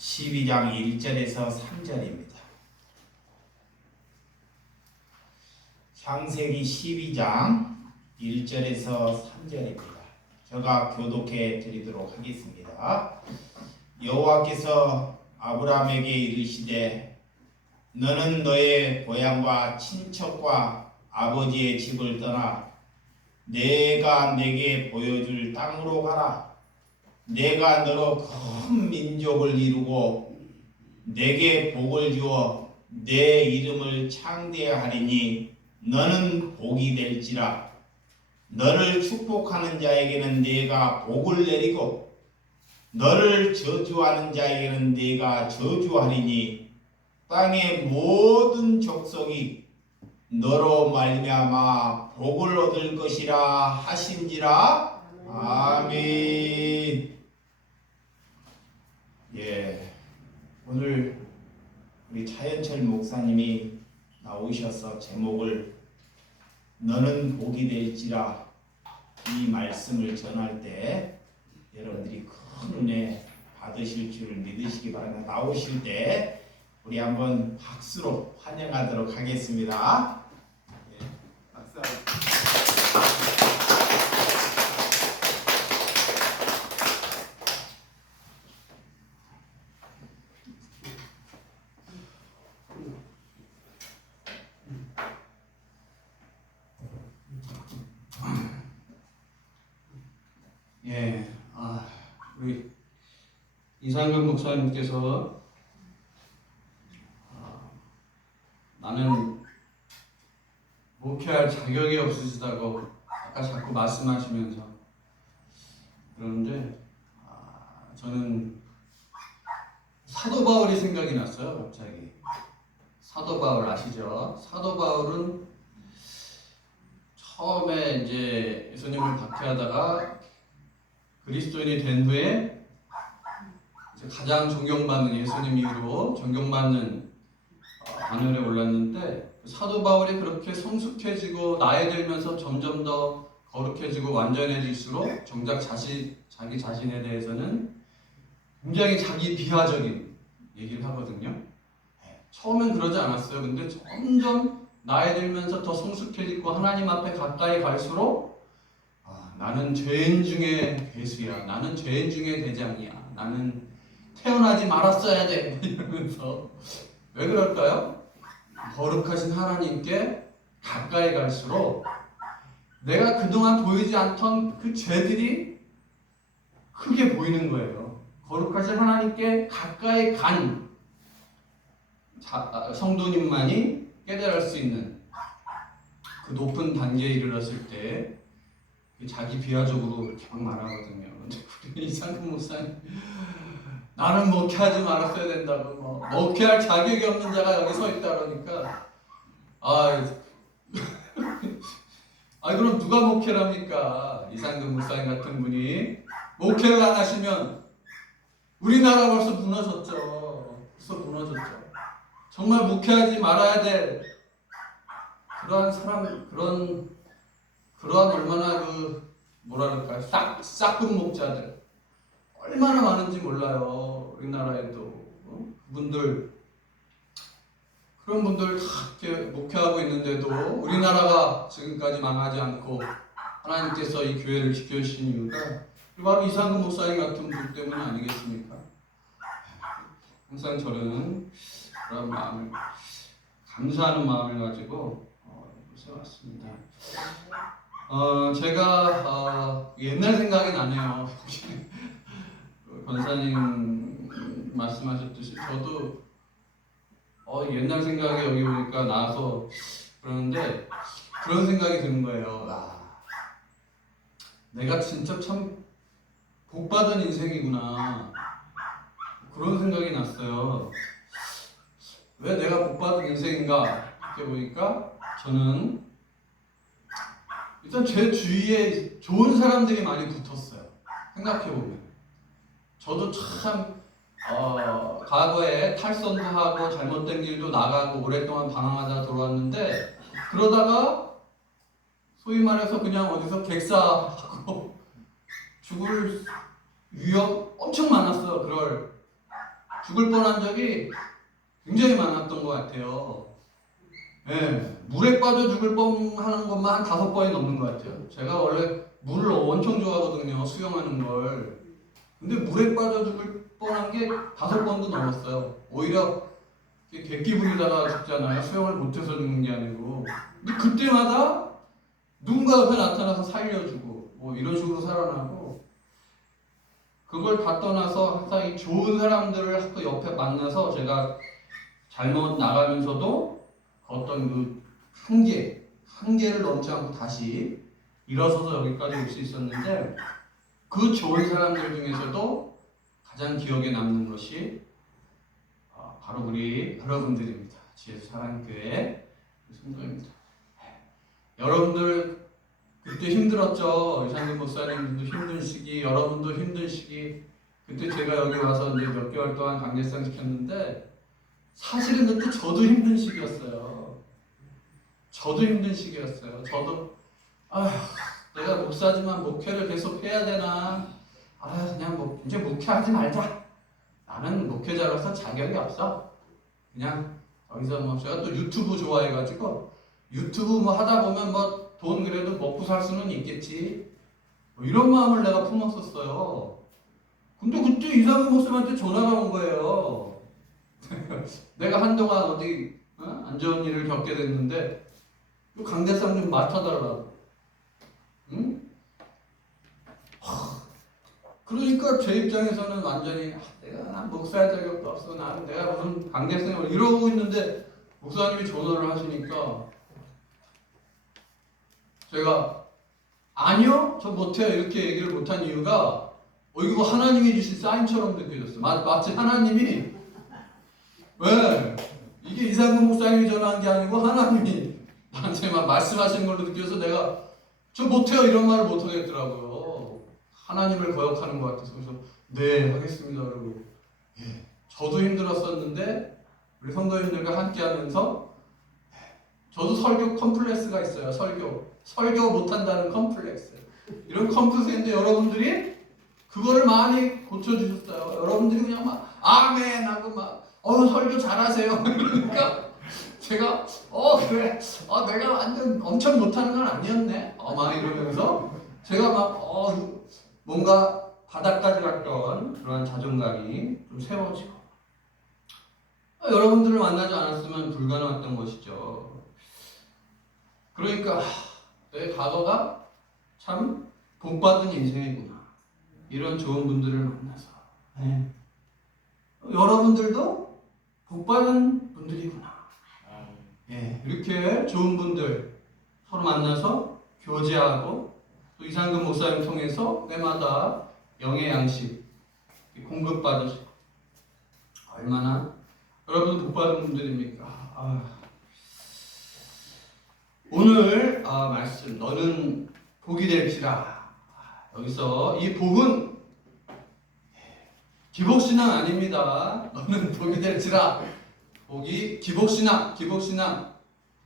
12장 1절에서 3절입니다. 창세기 12장 1절에서 3절입니다. 제가 교독해 드리도록 하겠습니다. 여호와께서 아브라함에게 이르시되 너는 너의 고향과 친척과 아버지의 집을 떠나 내가 내게 보여줄 땅으로 가라. 내가 너로 큰 민족을 이루고 내게 복을 주어 내 이름을 창대하리니 너는 복이 될지라. 너를 축복하는 자에게는 내가 복을 내리고 너를 저주하는 자에게는 내가 저주하리니 땅의 모든 족속이 너로 말미암아 복을 얻을 것이라 하신지라. 아멘. 예, 오늘 우리 차현철 목사님이 나오셔서 제목을 너는 복이 될지라 이 말씀을 전할 때 여러분들이 큰 은혜 받으실 줄 믿으시기 바랍니다. 나오실 때 우리 한번 박수로 환영하도록 하겠습니다. 예, 박수. 예, 우리 이상근 목사님께서 나는 목회할 자격이 없으시다고 아까 자꾸 말씀하시면서 그러는데 저는 사도 바울이 생각이 났어요. 갑자기 사도 바울 아시죠? 사도 바울은 처음에 이제 예수님을 박해하다가 그리스도인이 된 후에 이제 가장 존경받는 예수님 이후로 존경받는 하늘에 올랐는데 사도 바울이 그렇게 성숙해지고 나이 들면서 점점 더 거룩해지고 완전해질수록 정작 자기 자신에 대해서는 굉장히 자기 비하적인 얘기를 하거든요. 처음엔 그러지 않았어요. 근데 점점 나이 들면서 더 성숙해지고 하나님 앞에 가까이 갈수록 나는 죄인 중에 괴수야. 나는 죄인 중에 대장이야. 나는 태어나지 말았어야 돼. 이러면서 왜 그럴까요? 거룩하신 하나님께 가까이 갈수록 내가 그동안 보이지 않던 그 죄들이 크게 보이는 거예요. 거룩하신 하나님께 가까이 간 성도님만이 깨달을 수 있는 그 높은 단계에 이르렀을 때 자기 비하적으로 이렇게 막 말하거든요. 근데 우리 이상근 목사님 나는 목회하지 말았어야 된다고 목회할 자격이 없는 자가 여기 서 있다 그러니까 그럼 누가 목회를 합니까? 이상근 목사님 같은 분이 목회를 안 하시면 우리나라 벌써 무너졌죠. 정말 목회하지 말아야 될 그러한 사람, 그러한 얼마나 싹군 목자들 얼마나 많은지 몰라요. 우리나라에도 그런 분들 다 이렇게 목회하고 있는데도 우리나라가 지금까지 망하지 않고 하나님께서 이 교회를 지켜주신 이유가 바로 이상근 목사님 같은 분 때문 아니겠습니까? 항상 저는 그런 마음을 감사하는 마음을 가지고 세웠습니다. 제가 옛날 생각이 나네요. 권사님 말씀하셨듯이 저도 옛날 생각이 여기 오니까 나서 그러는데 그런 생각이 드는 거예요. 내가 진짜 참 복받은 인생이구나. 그런 생각이 났어요. 왜 내가 복받은 인생인가? 이렇게 보니까 저는 일단 제 주위에 좋은 사람들이 많이 붙었어요. 생각해보면 저도 참 과거에 탈선도 하고 잘못된 길도 나가고 오랫동안 방황하다 돌아왔는데 그러다가 소위 말해서 그냥 어디서 객사하고 죽을 위험 엄청 많았어. 그럴 죽을 뻔한 적이 굉장히 많았던 것 같아요. 예, 물에 빠져 죽을 뻔하는 것만 한 5번이 넘는 것 같아요. 제가 원래 물을 엄청 좋아하거든요. 수영하는 걸. 근데 물에 빠져 죽을 뻔한 게 5번도 넘었어요. 오히려 객기 부리다가 죽잖아요. 수영을 못해서 죽는 게 아니고. 근데 그때마다 누군가 옆에 나타나서 살려주고 뭐 이런 식으로 살아나고, 그걸 다 떠나서 항상 이 좋은 사람들을 또 옆에 만나서 제가 잘못 나가면서도 어떤 그 한계를 넘지 않고 다시 일어서서 여기까지 올 수 있었는데, 그 좋은 사람들 중에서도 가장 기억에 남는 것이 바로 우리 여러분들입니다. 지혜수 사랑교회 성도입니다. 여러분들 그때 힘들었죠. 이상균 목사님도 힘든 시기, 여러분도 힘든 시기. 그때 제가 여기 와서 이제 몇 개월 동안 강제상 시켰는데, 사실은 그때 저도 힘든 시기였어요. 저도 내가 목사지만 목회를 계속 해야 되나? 그냥 뭐 이제 목회하지 말자. 나는 목회자로서 자격이 없어. 그냥 여기서 뭐 제가 또 유튜브 좋아해가지고 유튜브 뭐 하다 보면 뭐 돈 그래도 먹고 살 수는 있겠지. 뭐 이런 마음을 내가 품었었어요. 근데 그때 이상훈 목사님한테 전화가 온 거예요. 내가 한동안 어디 안 좋은 일을 겪게 됐는데 강대상 좀 맡아달라고. 응? 그러니까 제 입장에서는 완전히 내가 목사의 자격도 없어. 내가 무슨 강대상을 이러고 있는데 목사님이 전화를 하시니까 제가 아니요, 저 못해요 이렇게 얘기를 못한 이유가 이거 하나님이 주신 사인처럼 느껴졌어요. 마치 하나님이, 왜? 이게 이상근 목사님이 전화한 게 아니고 하나님이 나한테 막 말씀하시는 걸로 느껴서 내가 저 못해요 이런 말을 못하겠더라고요. 하나님을 거역하는 것 같아서. 그래서 네 하겠습니다 그러고, 저도 힘들었었는데 우리 성도님들과 함께 하면서 저도 설교 컴플렉스가 있어요. 설교 못한다는 컴플렉스. 이런 컴플렉스인데 여러분들이 그거를 많이 고쳐주셨어요. 여러분들이 그냥 막 아멘 하고 막 설교 잘하세요. 그러니까 제가 그래 내가 완전 엄청 못하는 건 아니었네 막 이러면서 제가 막 뭔가 바닥까지 갔던 그러한 자존감이 좀 세워지고, 여러분들을 만나지 않았으면 불가능했던 것이죠. 그러니까 내 과거가 참 복받은 인생이구나. 이런 좋은 분들을 만나서 여러분들도 복받은 분들이구나. 이렇게 좋은 분들 서로 만나서 교제하고, 또 이상근 목사님 통해서 때마다 영의 양식 공급받으시고, 얼마나 여러분 복받은 분들입니까? 오늘 말씀 너는 복이 될지라. 여기서 이 복은 기복신앙 아닙니다. 너는 복이 될지라. 복이 기복신앙.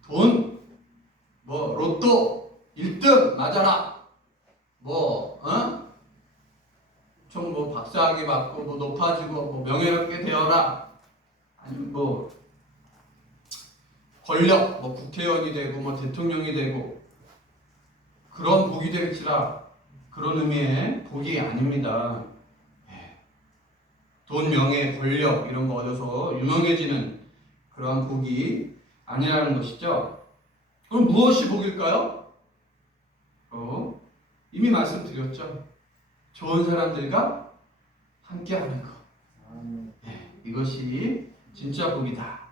돈, 뭐 로또 1등 맞아라. 좀 박사학위 받고 높아지고 명예롭게 되어라. 아니면 권력, 국회의원이 되고 대통령이 되고, 그런 복이 될지라, 그런 의미의 복이 아닙니다. 돈, 명예, 권력 이런 거 얻어서 유명해지는 그러한 복이 아니라는 것이죠. 그럼 무엇이 복일까요? 이미 말씀드렸죠. 좋은 사람들과 함께하는 것. 이것이 진짜 복이다.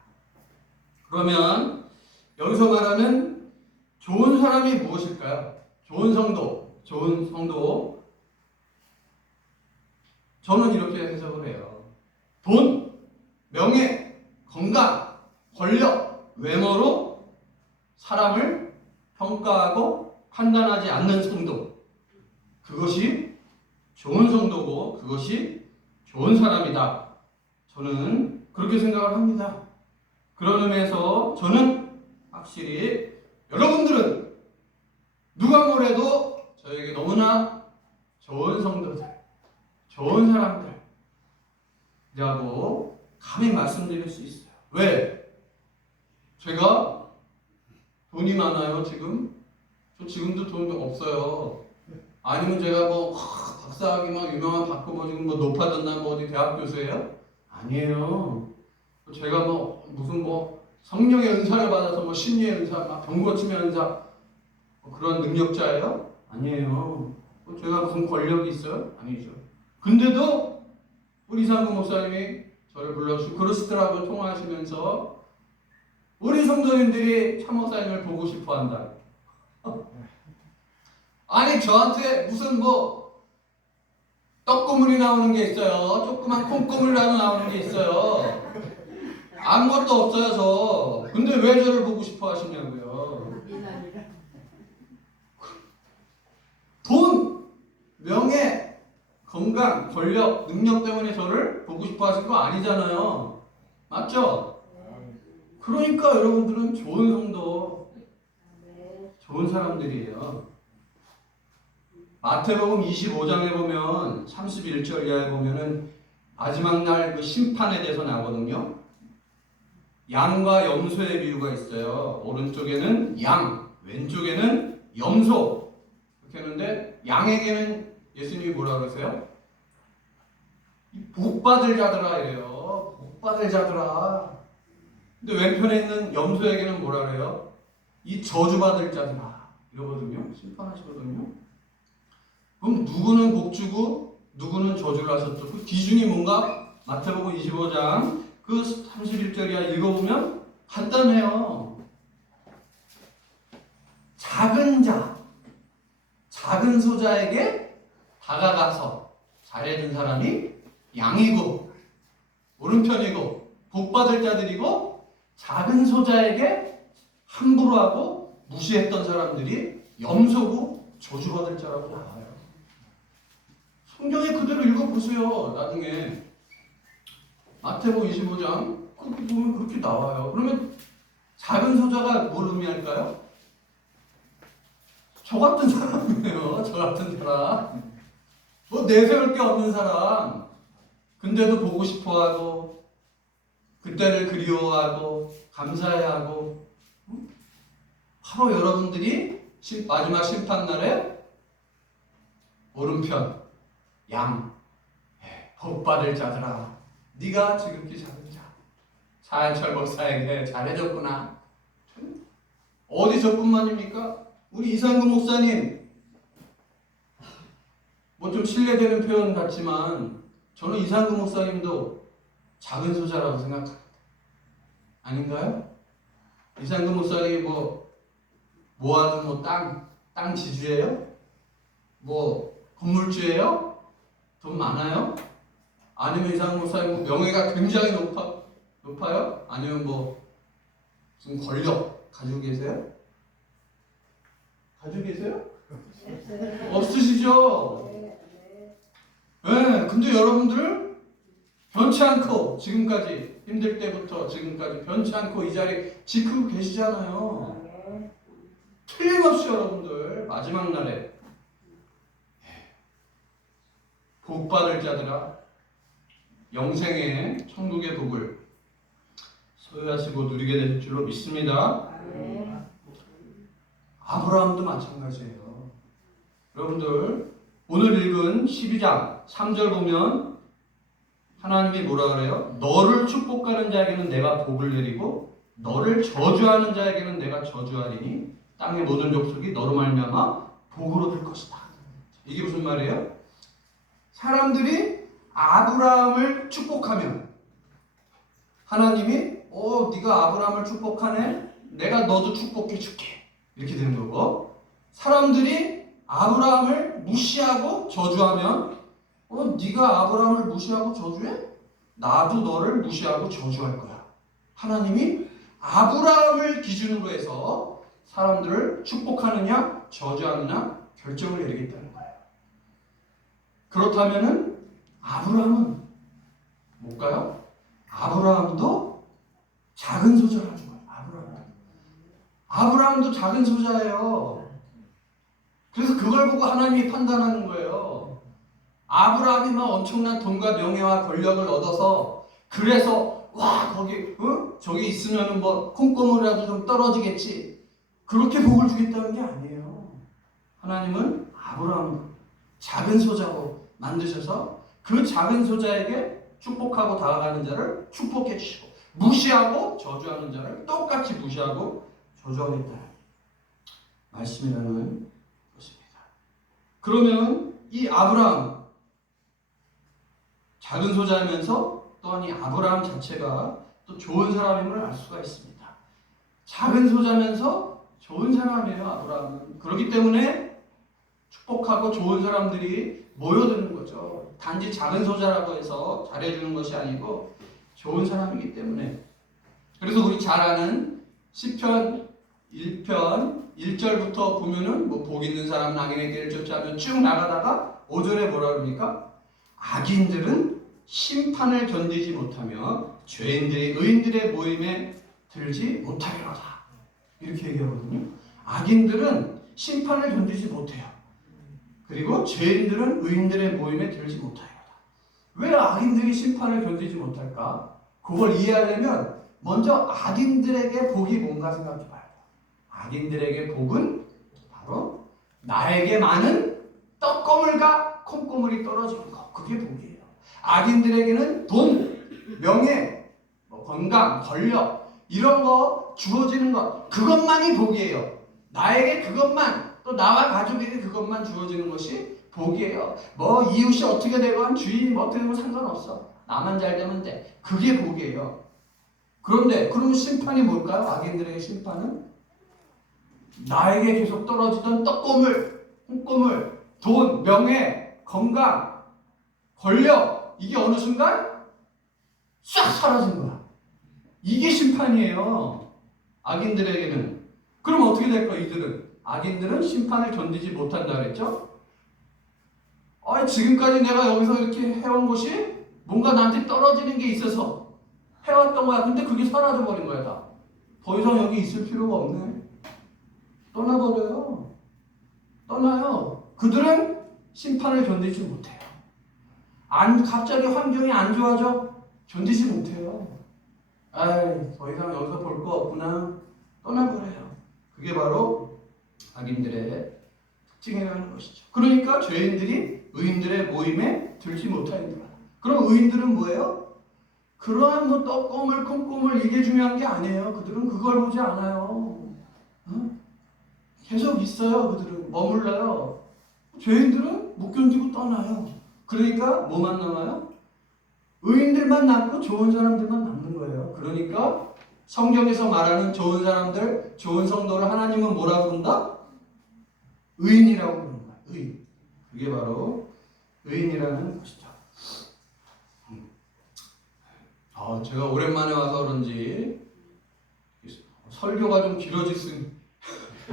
그러면 여기서 말하는 좋은 사람이 무엇일까요? 좋은 성도. 저는 이렇게 해석을 해요. 돈, 명예, 건강, 권력, 외모로 사람을 평가하고 판단하지 않는 성도. 그것이 좋은 성도고 그것이 좋은 사람이다. 저는 그렇게 생각을 합니다. 그런 의미에서 저는 확실히 여러분들은 누가 뭐래도 저에게 너무나 좋은 성도들, 좋은 사람들이라고 감히 말씀드릴 수 있어요. 왜? 제가 돈이 많아요, 지금? 저 지금도 돈 없어요. 아니면 제가 뭐 박사학위 막 유명한 받고 뭐 지금 뭐 높아졌나 뭐 어디 대학 교수예요? 아니에요. 제가 뭐 무슨 뭐 성령의 은사를 받아서 뭐 심리의 은사, 막 병고침의 은사 뭐 그런 능력자예요? 아니에요. 제가 무슨 권력이 있어요? 아니죠. 근데도 우리 이상구 목사님이 저를 불러주시고 그리스도라고 통화하시면서 우리 성도님들이 참 목사님을 보고 싶어 한다. 아니 저한테 무슨 뭐 떡고물이 나오는 게 있어요. 조그만 콩고물이라도 나오는 게 있어요. 아무것도 없어요 저. 근데 왜 저를 보고 싶어 하시냐고요. 돈, 명예, 건강, 권력, 능력 때문에 저를 보고 싶어 하신 거 아니잖아요. 맞죠? 그러니까 여러분들은 좋은 성도, 좋은 사람들이에요. 마태복음 25장에 보면 31절 이하에 보면은 마지막 날 그 심판에 대해서 나거든요. 양과 염소의 비유가 있어요. 오른쪽에는 양, 왼쪽에는 염소. 이렇게 했는데 양에게는 예수님이 뭐라 그러세요? 복 받을 자들아 이래요. 복 받을 자들아. 근데 왼편에 있는 염소에게는 뭐라 그래요? 이 저주 받을 자들아 이러거든요. 심판하시거든요. 그럼 누구는 복 주고 누구는 저주를 하셨죠? 그 기준이 뭔가? 마태복음 25장 그 31절이야 읽어보면 간단해요. 작은 자, 작은 소자에게 다가가서 잘해준 사람이 양이고 오른편이고 복받을 자들이고 작은 소자에게 함부로 하고 무시했던 사람들이 염소고 저주받을 자라고 나와요. 성경에 그대로 읽어보세요. 나중에 마태복음 25장 그렇게 보면 그렇게 나와요. 그러면 작은 소자가 뭘 의미할까요? 저 같은 사람이에요. 저 같은 사람. 뭐 내세울 게 없는 사람. 근데도 보고 싶어하고 그때를 그리워하고 감사해하고 바로 여러분들이 마지막 심판날에 오른편 양 복받을 자들아 네가 지극히 작은 자 차한철 목사에게 잘해줬구나. 어디 저뿐만입니까? 우리 이상구 목사님 뭐 좀 신뢰되는 표현 같지만 저는 이상구 목사님도 작은 소자라고 생각합니다. 아닌가요? 이상구 목사님이 뭐하는 뭐 땅 지주예요? 뭐 건물주예요? 돈 많아요? 아니면 이상구 목사님 명예가 굉장히 높아요? 아니면 뭐 무슨 권력 가지고 계세요? 가지고 계세요? 없으시죠? 네, 근데 여러분들 변치 않고 지금까지 힘들 때부터 지금까지 변치 않고 이 자리 지키고 계시잖아요. 틀림없이 여러분들 마지막 날에 복받을 자들아 영생의 천국의 복을 소유하시고 누리게 될 줄로 믿습니다. 아브라함도 마찬가지예요. 여러분들 오늘 읽은 12장 3절 보면 하나님이 뭐라 그래요? 너를 축복하는 자에게는 내가 복을 내리고 너를 저주하는 자에게는 내가 저주하리니 땅의 모든 족속이 너로 말미암아 복을 얻을 것이다. 이게 무슨 말이에요? 사람들이 아브라함을 축복하면 하나님이 네가 아브라함을 축복하네? 내가 너도 축복해 줄게. 이렇게 되는 거고 사람들이 아브라함을 무시하고 저주하면 네가 아브라함을 무시하고 저주해? 나도 너를 무시하고 저주할 거야. 하나님이 아브라함을 기준으로 해서 사람들을 축복하느냐 저주하느냐 결정을 내리겠다는 거예요. 그렇다면은 아브라함은 뭘까요? 아브라함도 작은 소자라는 거예요. 아브라함도 작은 소자예요. 그래서 그걸 보고 하나님이 판단하는 거예요. 아브라함이 막 엄청난 돈과 명예와 권력을 얻어서 그래서 와 거기 저기 있으면은 뭐 콩고물이라도 좀 떨어지겠지. 그렇게 복을 주겠다는 게 아니에요. 하나님은 아브라함 작은 소자로 만드셔서 그 작은 소자에게 축복하고 다가가는 자를 축복해 주시고 무시하고 저주하는 자를 똑같이 무시하고 저주하겠다 말씀이라는 것입니다. 그러면 이 아브라함 작은 소자이면서 또한 이 아브라함 자체가 또 좋은 사람임을 알 수가 있습니다. 작은 소자면서 좋은 사람이에요. 아브라함은. 그렇기 때문에 축복하고 좋은 사람들이 모여드는 거죠. 단지 작은 소자라고 해서 잘해주는 것이 아니고 좋은 사람이기 때문에. 그래서 우리 잘 아는 시편 1편 1절부터 보면은 뭐 복 있는 사람은 악인의 길을 쫓아하며 쭉 나가다가 5절에 뭐라 그럽니까? 악인들은 심판을 견디지 못하며 죄인들이 의인들의 모임에 들지 못하리로다. 이렇게 얘기하거든요. 악인들은 심판을 견디지 못해요. 그리고 죄인들은 의인들의 모임에 들지 못하리로다. 왜 악인들이 심판을 견디지 못할까? 그걸 이해하려면 먼저 악인들에게 복이 뭔가 생각해 봐요. 악인들에게 복은 바로 나에게 많은 떡고물과 콩고물이 떨어지는 것. 그게 복이에요. 악인들에게는 돈, 명예, 건강, 권력 이런 거 주어지는 것. 그것만이 복이에요. 나에게 그것만 또 나와 가족에게 그것만 주어지는 것이 복이에요. 뭐 이웃이 어떻게 되건 주인이 어떻게 되건 상관없어. 나만 잘 되면 돼. 그게 복이에요. 그런데 그럼 심판이 뭘까요? 악인들에게 심판은 나에게 계속 떨어지던 떡고물, 콩고물, 돈, 명예, 건강, 권력 이게 어느 순간 싹 사라진 거야. 이게 심판이에요. 악인들에게는. 그럼 어떻게 될까? 이들은 악인들은 심판을 견디지 못한다 그랬죠? 지금까지 내가 여기서 이렇게 해온 것이 뭔가 나한테 떨어지는 게 있어서 해왔던 거야. 근데 그게 사라져 버린 거야 다. 더 이상 여기 있을 필요가 없네. 떠나버려요. 떠나요. 그들은 심판을 견디지 못해요. 갑자기 환경이 안 좋아져? 견디지 못해요. 더 이상 여기서 볼 거 없구나. 떠나버려요. 그게 바로 악인들의 특징이라는 것이죠. 그러니까 죄인들이 의인들의 모임에 들지 못하니까. 그럼 의인들은 뭐예요? 그러한 뭐 떡고물, 콩고물 이게 중요한 게 아니에요. 그들은 그걸 보지 않아요. 계속 있어요. 그들은 머물러요. 죄인들은 못 견디고 떠나요. 그러니까 뭐만 남아요? 의인들만 남고 좋은 사람들만 남는 거예요. 그러니까 성경에서 말하는 좋은 사람들, 좋은 성도를 하나님은 뭐라고 부른다? 의인이라고 부르는 거야. 의인. 그게 바로 의인이라는 것이죠. 제가 오랜만에 와서 그런지 설교가 좀 길어질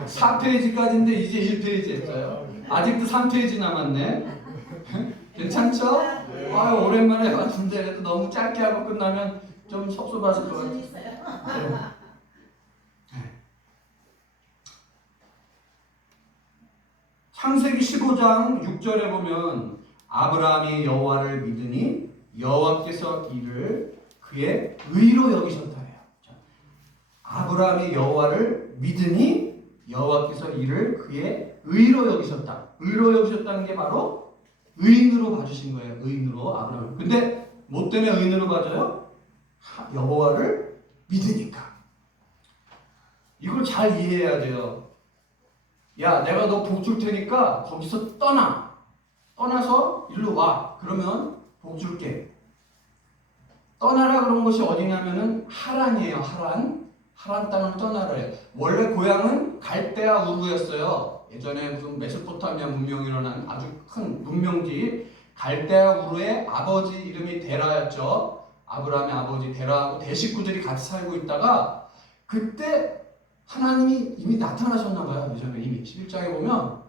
4페이지까지인데 이제 1페이지 했어요. 아직도 3페이지 남았네. 괜찮죠? 오랜만에 왔는데 그래도 너무 짧게 하고 끝나면 좀 섭섭하실 것 같아요. 창세기 15장 6절에 보면 아브라함이 여호와를 믿으니 여호와께서 이를 그의 의로 여기셨다래요. 아브라함이 여호와를 믿으니 여호와께서 이를 그의 의로 여기셨다. 의로 여기셨다는 게 바로 의인으로 봐주신 거예요. 의인으로 아브라함을. 근데 뭐 때문에 의인으로 봐줘요? 여호와를 믿으니까. 이걸 잘 이해해야 돼요. 야, 내가 너 복 줄 테니까 거기서 떠나. 떠나서 일로 와. 그러면 복 줄게. 떠나라 그런 것이 어디냐면은 하란이에요. 하란 땅을 떠나래요. 원래 고향은 갈대아 우르였어요. 예전에 무슨 메소포타미아 문명이 일어난 아주 큰 문명지 갈대아 우르의 아버지 이름이 데라였죠. 아브라함의 아버지 데라하고 대식구들이 같이 살고 있다가 그때 하나님이 이미 나타나셨나 봐요. 예전에 이미 11장에 보면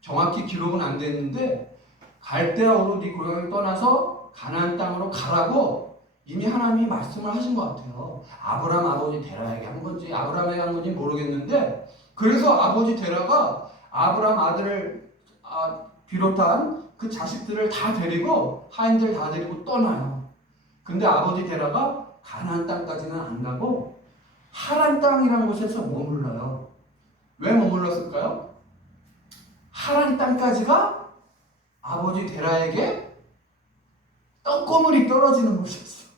정확히 기록은 안 됐는데 갈대아 우르 네 고향을 떠나서 가나안 땅으로 가라고 이미 하나님이 말씀을 하신 것 같아요. 아브라함 아버지 데라에게 한 건지 아브라함에게 한 건지 모르겠는데 그래서 아버지 데라가 아브라함 아들을 비롯한 그 자식들을 다 데리고 하인들 다 데리고 떠나요. 근데 아버지 데라가 가나안 땅까지는 안 가고 하란 땅이라는 곳에서 머물러요. 왜 머물렀을까요? 하란 땅까지가 아버지 데라에게 떡고물이 떨어지는 곳이었어.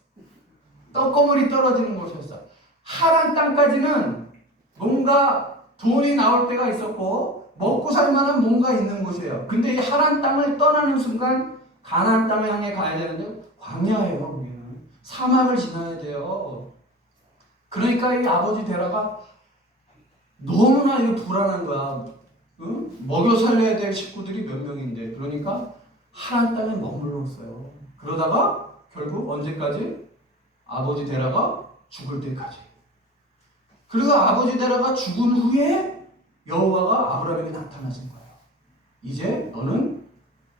떡고물이 떨어지는 곳이었어. 하란 땅까지는 뭔가 돈이 나올 때가 있었고 먹고 살 만한 뭔가 있는 곳이에요. 근데 이 하란 땅을 떠나는 순간 가나안 땅을 향해 가야 되는데 광야예요. 거기는 사막을 지나야 돼요. 그러니까 이 아버지 데라가 너무나 이거 불안한 거야. 응? 먹여 살려야 될 식구들이 몇 명인데. 그러니까 하란 땅에 머물렀어요. 그러다가 결국 언제까지? 아버지 데라가 죽을 때까지. 그래서 아버지 데라가 죽은 후에 여호와가 아브라함에게 나타나신 거예요. 이제 너는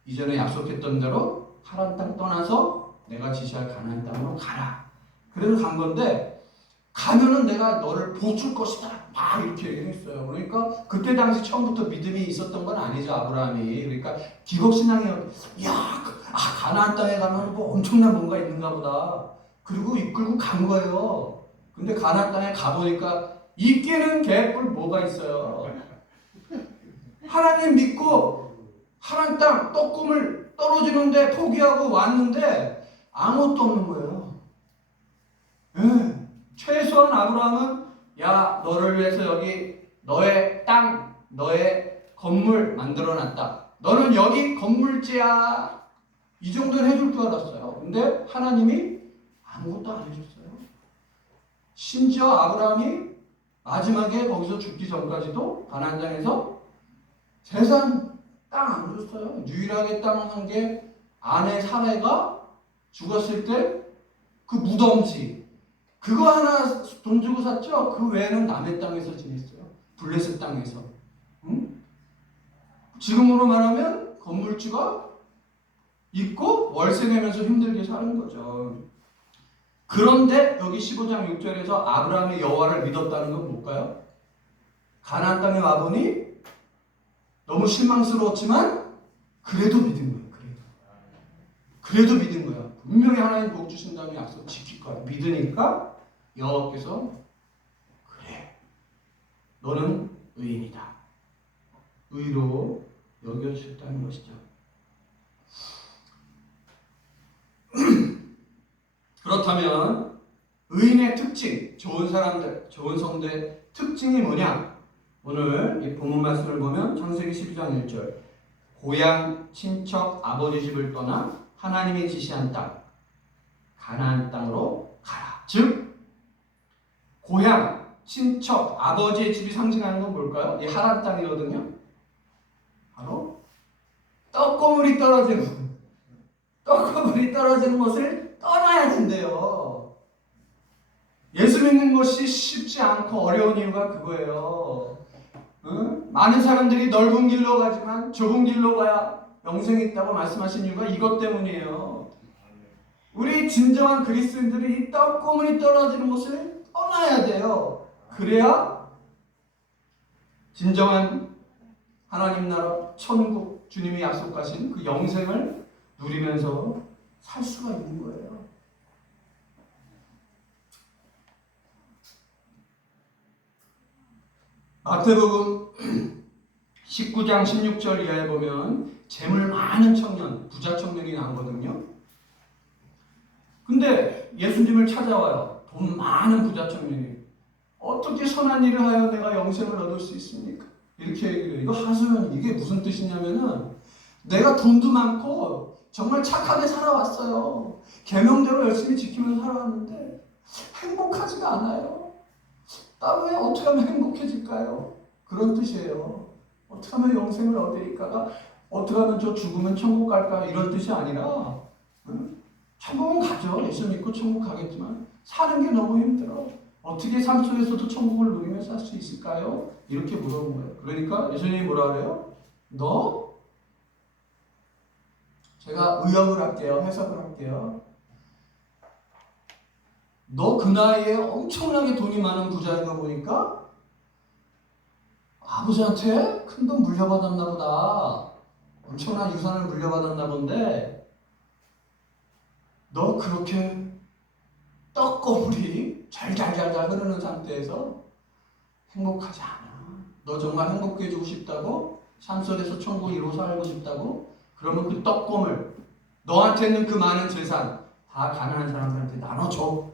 이전에 약속했던 대로 하란 땅 떠나서 내가 지시할 가나안 땅으로 가라. 그래서 간 건데 가면은 내가 너를 보줄 것이다. 막 이렇게 얘기했어요. 그러니까 그때 당시 처음부터 믿음이 있었던 건 아니죠, 아브라함이. 그러니까 기복신앙이에요. 야, 가나안 땅에 가면 뭐 엄청난 뭔가 있는가 보다. 그리고 이끌고 간 거예요. 근데 가나안 땅에 가보니까 있기는 개뿔 뭐가 있어요. 하나님 믿고 하란 땅 떡국물 떨어지는데 포기하고 왔는데 아무것도 없는 거예요. 네. 최소한 아브라함은 야 너를 위해서 여기 너의 땅 너의 건물 만들어놨다. 너는 여기 건물지야. 이 정도는 해줄 줄 알았어요. 근데 하나님이 아무것도 안 해줬어요. 심지어 아브라함이 마지막에 거기서 죽기 전까지도 가나안 땅에서 재산 땅 안 줬어요. 유일하게 땅 한 게 아내 사레가 죽었을 때 그 무덤지 그거 하나 돈 주고 샀죠. 그 외에는 남의 땅에서 지냈어요. 블레셋 땅에서. 응? 지금으로 말하면 건물주가 있고 월세 내면서 힘들게 사는 거죠. 그런데 여기 15장 6절에서 아브라함이 여호와를 믿었다는 건 뭘까요? 가나안 땅에 와보니 너무 실망스러웠지만 그래도 믿은 거예요. 그래도 믿은 거야. 분명히 하나님 복 주신다면 약속 지킬 거야. 믿으니까 여호와께서 그래 너는 의인이다. 의로 여겨주셨다는 것이죠. 그렇다면 의인의 특징, 좋은 사람들, 좋은 성도의 특징이 뭐냐? 오늘 이 본문 말씀을 보면 창세기 12장 1절 고향, 친척, 아버지 집을 떠나 하나님이 지시한 땅 가나안 땅으로 가라. 즉 고향, 친척, 아버지의 집이 상징하는 건 뭘까요? 이 하란 땅이거든요. 바로 떡고물이 떨어지는 것을 떠나야 된대요. 예수 믿는 것이 쉽지 않고 어려운 이유가 그거예요. 응? 많은 사람들이 넓은 길로 가지만 좁은 길로 가야 영생이 있다고 말씀하신 이유가 이것 때문이에요. 우리 진정한 그리스도인들이 이 떡고물이 떨어지는 것을 떠나야 돼요. 그래야 진정한 하나님 나라 천국 주님이 약속하신 그 영생을 누리면서 살 수가 있는 거예요. 마태복음 19장 16절 이하에 보면 재물 많은 청년, 부자 청년이 나오거든요. 근데 예수님을 찾아와요. 돈 많은 부자 청년이. 어떻게 선한 일을 하여 내가 영생을 얻을 수 있습니까? 이렇게 얘기를 해요. 이거 하소연 이게 무슨 뜻이냐면은 내가 돈도 많고 정말 착하게 살아왔어요. 계명대로 열심히 지키면서 살아왔는데 행복하지가 않아요. 나 왜 어떻게 하면 행복해질까요? 그런 뜻이에요. 어떻게 하면 영생을 얻으리까가 어떻게 하면 저 죽으면 천국 갈까 이런 뜻이 아니라 천국은 가죠. 예수 믿고 천국 가겠지만 사는 게 너무 힘들어. 어떻게 삶 속에서도 천국을 누리며 살 수 있을까요? 이렇게 물어본 거예요. 그러니까 예수님이 뭐라 그래요? 너 제가 의역을 할게요. 해석을 할게요. 너 그 나이에 엄청나게 돈이 많은 부자인 거 보니까 아버지한테 큰 돈 물려받았나 보다. 엄청난 유산을 물려받았나 본데 너 그렇게 떡고물이 잘잘잘잘 흐르는 상태에서 행복하지 않아. 너 정말 행복해지고 싶다고? 산속에서 천국 이루어 살고 싶다고? 그러면 그 떡고물, 너한테 있는 그 많은 재산 다 가난한 사람들한테 나눠줘.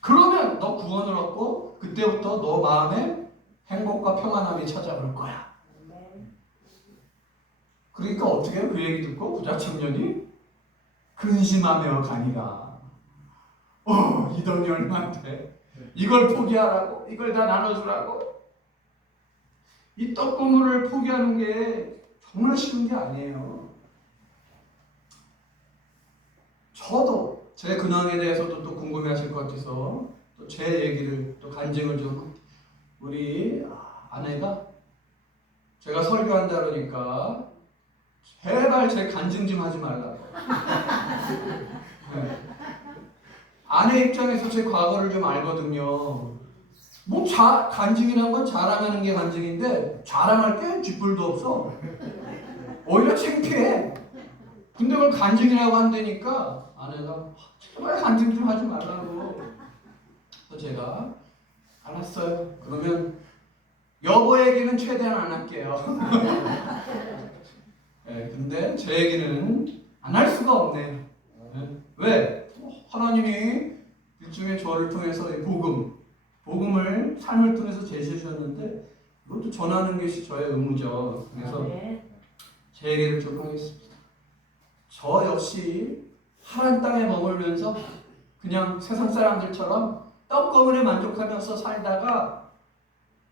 그러면 너 구원을 얻고 그때부터 너 마음에 행복과 평안함이 찾아올 거야. 그러니까 어떻게 그 얘기 듣고 부자 청년이 근심하며 가니라. 이 돈이 얼마인데 이걸 포기하라고? 이걸 다 나눠주라고? 이 떡고물을 포기하는 게 정말 쉬운 게 아니에요. 저도 제 근황에 대해서도 또 궁금해하실 것 같아서 또 제 얘기를 또 간증을 좀 우리 아내가 제가 설교한다 그러니까 제발 제 간증 좀 하지 말라고. 네. 아내 입장에서 제 과거를 좀 알거든요. 뭐 간증이란 건 자랑하는 게 간증인데 자랑할 게 쥐뿔도 없어. 오히려 창피해. 근데 그걸 간증이라고 한다니까 아내가 정말 간증 좀 하지 말라고. 그래서 제가 알았어요. 그러면 여보 얘기는 최대한 안 할게요. 네, 근데 제 얘기는 안 할 수가 없네요. 네. 왜? 하나님이 일종의 저를 통해서 복음을 삶을 통해서 제시해 주셨는데 이것도 전하는 것이 저의 의무죠. 그래서 제 얘기를 좀 하겠습니다. 저 역시 하나님 땅에 머물면서 그냥 세상 사람들처럼 떡거물에 만족하면서 살다가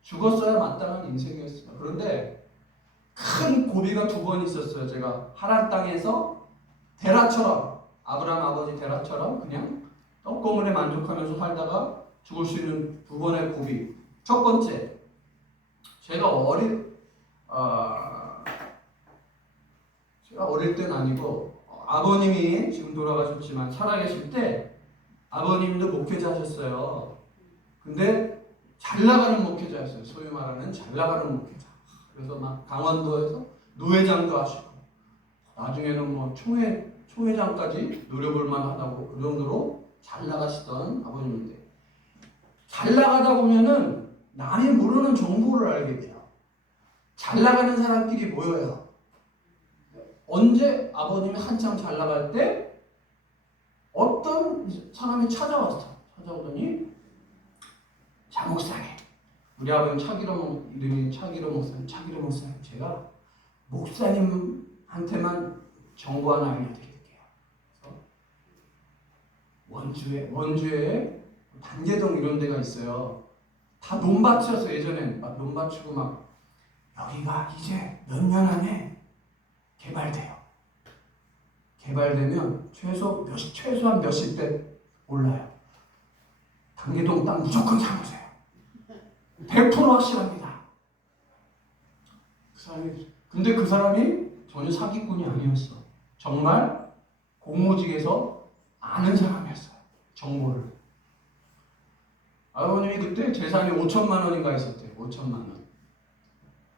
죽었어야 마땅한 인생이었어요. 그런데 큰 고비가 2번 있었어요. 제가 하나님 땅에서 데라처럼 아브라함 아버지 데라처럼 그냥 떡거물에 만족하면서 살다가 죽을 수 있는 2번의 고비. 첫 번째, 제가 어릴 때는 아니고 아버님이 지금 돌아가셨지만 살아계실 때 아버님도 목회자셨어요. 근데 잘 나가는 목회자였어요. 소위 말하는 잘 나가는 목회자. 그래서 막 강원도에서 노회장도 하시고 나중에는 뭐 총회장까지 노려볼 만하다고 그 정도로 잘 나가시던 아버님인데 잘 나가다 보면은 남이 모르는 정보를 알게 돼요. 잘 나가는 사람끼리 모여요. 언제 아버님이 한참 잘 나갈 때 어떤 사람이 찾아오더니 자 목사님, 우리 아버님 이름이 차기로 목사님, 제가 목사님한테만 정보 하나 알려드릴게요. 원주에 단계동 이런 데가 있어요. 다 논밭이어서 예전엔 막 논밭이고 막 여기가 이제 몇 년 안에 개발돼요. 개발되면 최소한 몇십 배 올라요. 단계동 땅 무조건 사보세요. 100% 확실합니다. 근데 그 사람이 전혀 사기꾼이 아니었어. 정말 공무직에서 아는 사람이었어요. 정보를. 아버님이 그때 재산이 5천만 원인가 있었대요. 5천만 원.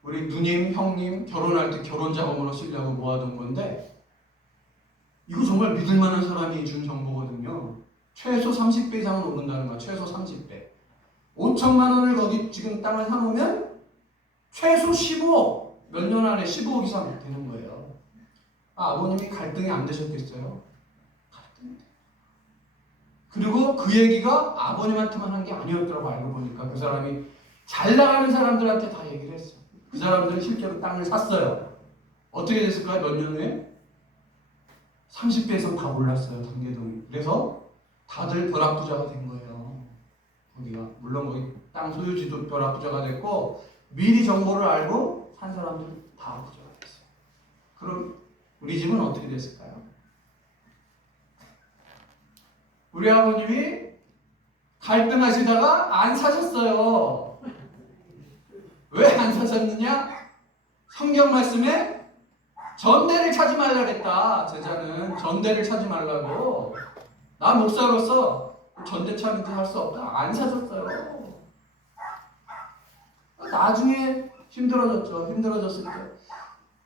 우리 누님, 형님 결혼할 때 결혼자금으로 쓰려고 모아둔 건데 이거 정말 믿을 만한 사람이 준 정보거든요. 최소 30배 이상은 오른다는 거야. 최소 30배. 5천만 원을 거기 지금 땅을 사놓으면 최소 15억. 몇 년 안에 15억 이상 되는 거예요. 아버님이 갈등이 안 되셨겠어요? 갈등이 돼요. 그리고 그 얘기가 아버님한테만 한 게 아니었더라고. 알고 보니까 그 사람이 잘 나가는 사람들한테 다 얘기를 했어. 그 사람들은 실제로 땅을 샀어요. 어떻게 됐을까요? 몇 년 후에? 30배 이상 다 올랐어요. 단계동이. 그래서 다들 벼락부자가 된 거예요. 거기가. 물론 거기 땅 소유지도 벼락부자가 됐고 미리 정보를 알고 산 사람들 다 부자가 됐어요. 그럼 우리 집은 어떻게 됐을까요? 우리 아버님이 갈등하시다가 안 사셨어요. 왜 안 사셨느냐? 성경 말씀에 전대를 차지 말라 그랬다. 제자는 전대를 차지 말라고. 나 목사로서 전대 차는 할 수 없다. 안 사셨어요. 나중에 힘들어졌죠. 힘들어졌을 때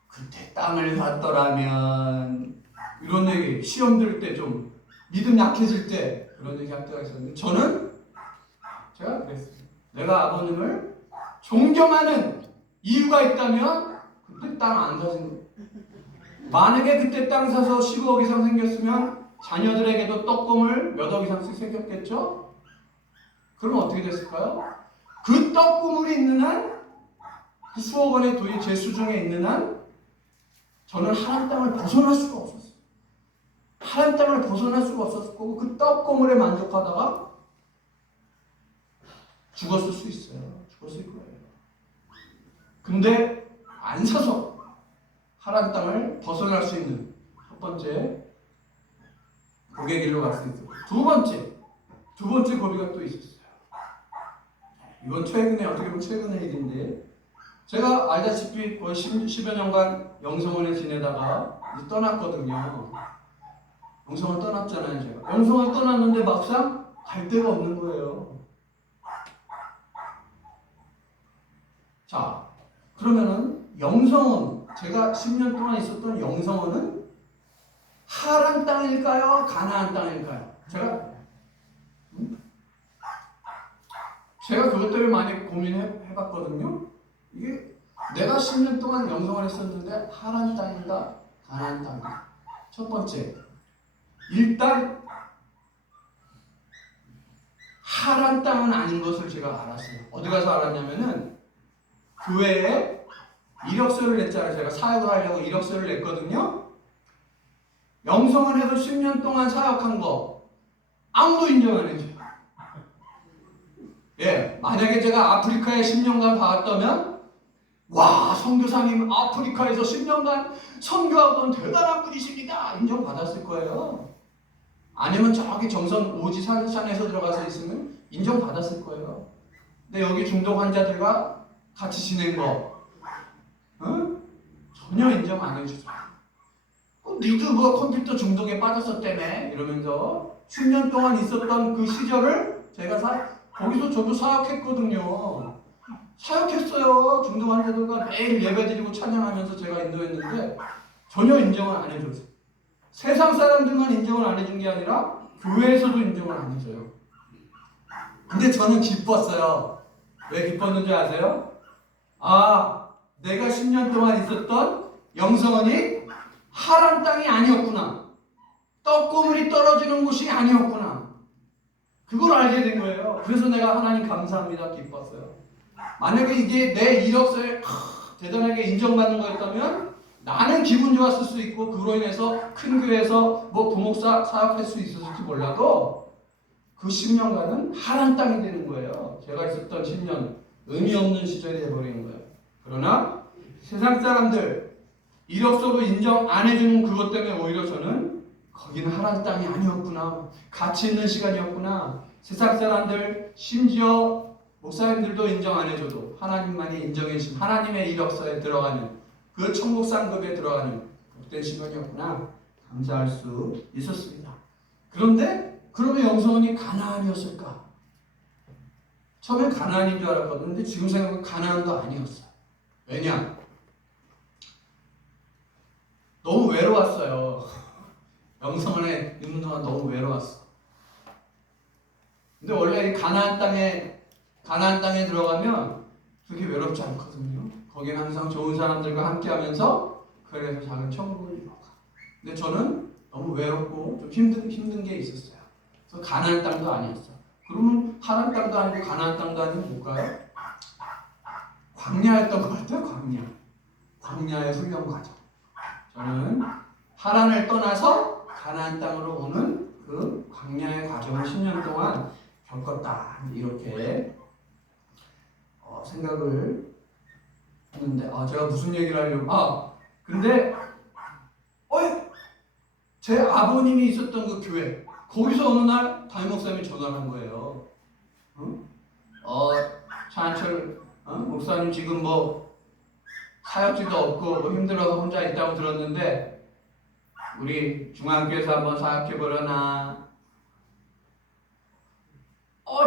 그때 땅을 샀더라면 이런 얘기 시험 들 때 좀 믿음 약해질 때 그런 얘기 할 때가 있었는데 제가 그랬어요. 내가 아버님을 존경하는 이유가 있다면 그때 땅 안 사신 거예요. 만약에 그때 땅 사서 15억 이상 생겼으면 자녀들에게도 떡고물 몇 억 이상씩 생겼겠죠? 그럼 어떻게 됐을까요? 그 떡고물이 있는 한, 그 수억 원의 돈이 제 수중에 있는 한 저는 하나님 땅을 벗어날 수가 없었어요. 하나님 땅을 벗어날 수가 없었을 거고 그 떡고물에 만족하다가 죽었을 수 있어요. 죽었을 거예요. 근데 안 사서 하나님 땅을 벗어날 수 있는 첫 번째 고개 길로 갈 수 있어요. 두 번째 고비가 또 있었어요. 이건 최근에 어떻게 보면 최근의 일인데 제가 알다시피 거의 10여 년간 영성원에 지내다가 이제 떠났거든요. 영성을 떠났잖아요. 제가 영성을 떠났는데 막상 갈 데가 없는 거예요. 자, 그러면은 영성원, 제가 10년 동안 있었던 영성원은 하란 땅일까요? 가나안 땅일까요? 제가 그것 때문에 많이 고민해봤거든요. 이게 내가 10년 동안 영성을 했었는데 하란 땅인가 가나안 땅인가? 첫 번째, 일단 하란 땅은 아닌 것을 제가 알았어요. 어디 가서 알았냐면은 교회에 이력서를 냈잖아요. 제가 사역을 하려고 이력서를 냈거든요. 영성원에서 10년 동안 사역한 거 아무도 인정 안 해줘요. 예, 만약에 제가 아프리카에 10년간 가왔다면 와, 선교사님 아프리카에서 10년간 선교하던 대단한 분이십니다. 인정받았을 거예요. 아니면 저기 정선 오지 산에서 들어가서 있으면 인정받았을 거예요. 근데 여기 중독 환자들과 같이 지낸 거 전혀 인정 안 해주죠. 니도 뭐 컴퓨터 중독에 빠졌었다며 이러면서 10년 동안 있었던 그 시절을 제가 거기서 저도 사역했거든요. 사역했어요. 중독 환자들과 매일 예배드리고 찬양하면서 제가 인도했는데 전혀 인정을 안 해줬어요. 세상 사람들만 인정을 안 해준 게 아니라 교회에서도 인정을 안 해줘요. 근데 저는 기뻤어요. 왜 기뻤는지 아세요? 아, 내가 10년 동안 있었던 영성원이 하란 땅이 아니었구나. 떡고물이 떨어지는 곳이 아니었구나. 그걸 알게 된 거예요. 그래서 내가 하나님 감사합니다 기뻤어요. 만약에 이게 내 이력서에 대단하게 인정받는 거였다면 나는 기분 좋았을 수 있고 그로 인해서 큰 교회에서 뭐 부목사 사역할 수 있었을지 몰라도 그 10년간은 하란 땅이 되는 거예요. 제가 있었던 10년 의미 없는 시절이 돼버리는 거예요. 그러나 세상 사람들 이력서로 인정 안 해주는 그것 때문에 오히려 저는 거기는 하란 땅이 아니었구나. 가치 있는 시간이었구나. 세상 사람들 심지어 목사님들도 인정 안 해줘도 하나님만이 인정해 주신 하나님의 이력서에 들어가는 그 천국 상급에 들어가는 복된 시간이었구나. 감사할 수 있었습니다. 그런데 그러면 영성원이 가나안이었을까? 처음엔 가나안인 줄 알았거든요. 근데 지금 생각하면 가나안도 아니었어요. 왜냐? 너무 외로웠어요. 영성원에 있는 동안 너무 외로웠어. 근데 원래 이 가나안 땅에 들어가면 그렇게 외롭지 않거든요. 거기는 항상 좋은 사람들과 함께하면서 그래서 작은 천국을 이뤄가. 근데 저는 너무 외롭고 좀 힘든 게 있었어요. 그래서 가나안 땅도 아니었어. 그러면 하란 땅도 아니고 가나안 땅도 아니고 뭘까요? 광야였던 것 같아요. 광야의 훈련 과정. 저는 하란을 떠나서 가나안 땅으로 오는 그 광야의 과정을 10년 동안 겪었다. 이렇게 생각을 했는데 제가 무슨 얘기를 하려고 근데 제 아버님이 있었던 그 교회 거기서 어느 날 담임 목사님이 전화를 한 거예요. 차한철 목사님 지금 뭐 사역지도 없고 뭐 힘들어서 혼자 있다고 들었는데 우리 중학교에서 한번 사역해보려나.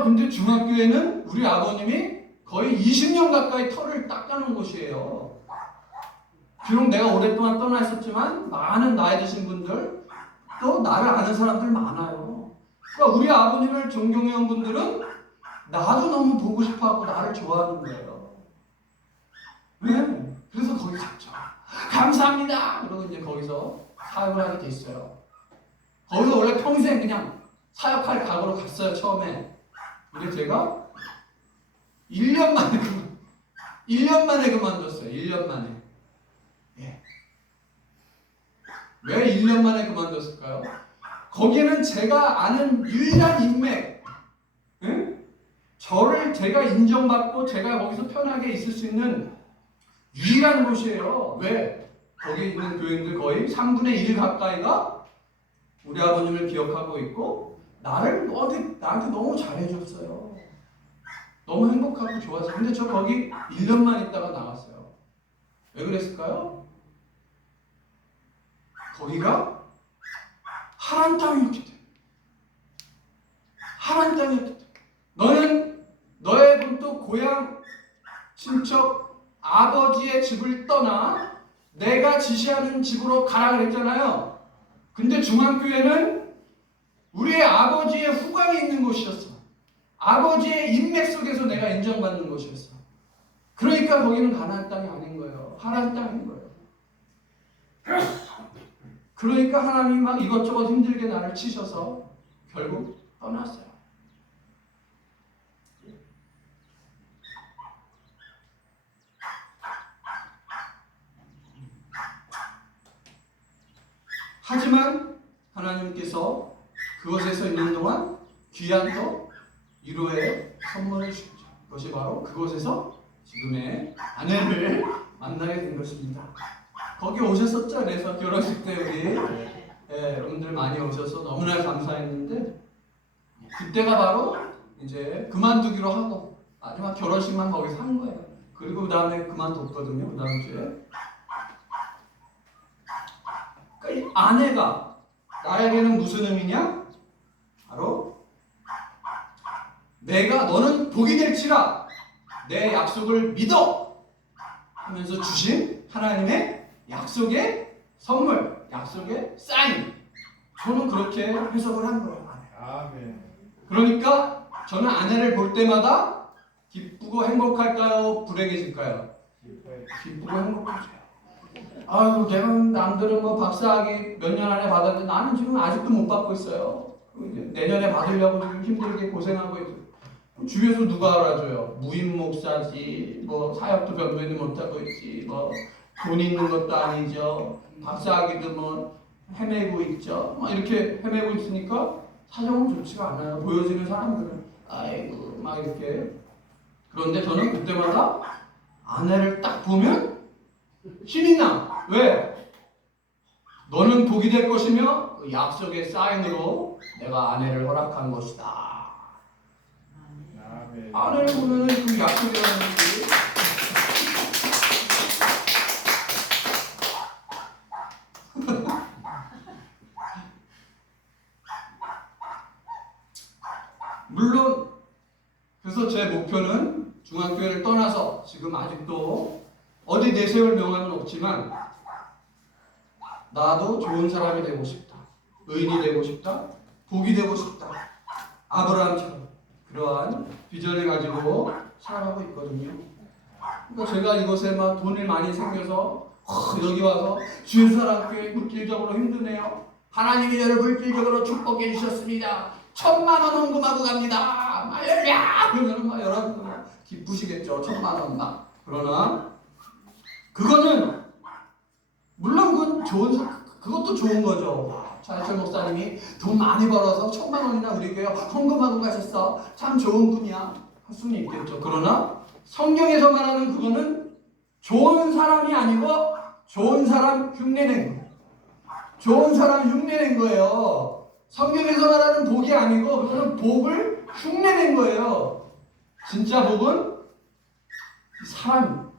근데 중학교에는 우리 아버님이 거의 20년 가까이 털을 닦아놓은 곳이에요. 비록 내가 오랫동안 떠나 있었지만 많은 나이 드신 분들 또 나를 아는 사람들 많아요. 그러니까 우리 아버님을 존경해온 분들은 나도 너무 보고 싶어하고 나를 좋아하는 거예요. 네. 그래서 거기 갔죠. 감사합니다. 그러고 이제 거기서 사역을 하게 됐어요. 거기서 원래 평생 그냥 사역할 각오로 갔어요, 처음에. 근데 제가 1년 만에 그만뒀어요. 1년 만에. 예. 왜 1년 만에 그만뒀을까요? 거기는 제가 아는 유일한 인맥, 예? 저를 제가 인정받고 제가 거기서 편하게 있을 수 있는 유일한 곳이에요. 왜? 거기 있는 교인들 거의 3분의 1 가까이가 우리 아버님을 기억하고 있고 나한테 너무 잘해줬어요. 너무 행복하고 좋았어요. 근데 저 거기 1년만 있다가 나왔어요. 왜 그랬을까요? 거기가 하란 땅이었기 때문에. 하란 땅이었기 때문에. 너는 너의 본토 고향 친척 아버지의 집을 떠나 내가 지시하는 집으로 가라 그랬잖아요. 근데 중앙교회는 우리의 아버지의 후광이 있는 곳이었어. 아버지의 인맥 속에서 내가 인정받는 곳이었어. 그러니까 거기는 가나안 땅이 아닌 거예요. 하란 땅인 거예요. 그러니까 하나님이 막 이것저것 힘들게 나를 치셔서 결국 떠났어요. 하지만 하나님께서 그곳에서 있는 동안 귀한 또 위로의 선물을 주셨죠. 그것이 바로 그곳에서 지금의 아내를 만나게 된 것입니다. 거기 오셨었죠? 그래서 결혼식 때 우리 여러분들 많이 오셔서 너무나 감사했는데 그때가 바로 이제 그만두기로 하고 마지막 결혼식만 거기서 한 거예요. 그리고 그 다음에 그만뒀거든요. 그 다음 주에. 그러니까 이 아내가 나에게는 무슨 의미냐? 바로 너는 복이 될지라 내 약속을 믿어 하면서 주신 하나님의 약속의 선물, 약속의 사인. 저는 그렇게 해석을 한 거예요. 아멘. 그러니까 저는 아내를 볼 때마다 기쁘고 행복할까요? 불행해질까요? 기쁘고 행복해져요. 아유, 내가 남들은 뭐 박사학위 몇 년 안에 받았는데 나는 지금 아직도 못 받고 있어요. 내년에 받으려고 지금 힘들게 고생하고 있어요. 주위에서 누가 알아줘요? 무임 목사지, 뭐 사역도 변변히 못하고 있지, 뭐 돈 있는 것도 아니죠. 박사학위도 뭐 헤매고 있죠. 막 이렇게 헤매고 있으니까 사정은 좋지가 않아요. 보여지는 사람들은 아이고 막 이렇게. 그런데 저는 그때마다 아내를 딱 보면 힘이 나. 왜? 너는 복이 될 것이며 그 약속의 사인으로 내가 아내를 허락한 것이다. 아내를 보면 그 약속이라는 것이 물론 그래서 제 목표는 중앙교회를 떠나서 지금 아직도 어디 내세울 명함은 없지만 나도 좋은 사람이 되고 싶다. 의인이 되고 싶다. 복이 되고 싶다. 아브라함처럼 그러한 비전을 가지고 살아가고 있거든요. 그러니까 제가 이곳에 막 돈이 많이 생겨서 여기 와서 주의 사랑교회 물질적으로 힘드네요. 하나님이 저를 물질적으로 축복해 주셨습니다. 1,000,000원 헌금하고 갑니다. 할렐루야! 그러면 막 여러분 기쁘시겠죠. 1,000,000원 막. 그러나 그거는 물론 그것도 좋은 거죠. 차인철 목사님이 돈 많이 벌어서 1,000,000원이나 우리 교회 헌금하고 가셨어. 참 좋은 분이야. 할 수는 있겠죠. 그러나 성경에서 말하는 그거는 좋은 사람이 아니고 좋은 사람 흉내낸 거예요. 좋은 사람 흉내낸 거예요. 성경에서 말하는 복이 아니고 그거는 복을 흉내낸 거예요. 진짜 복은 사람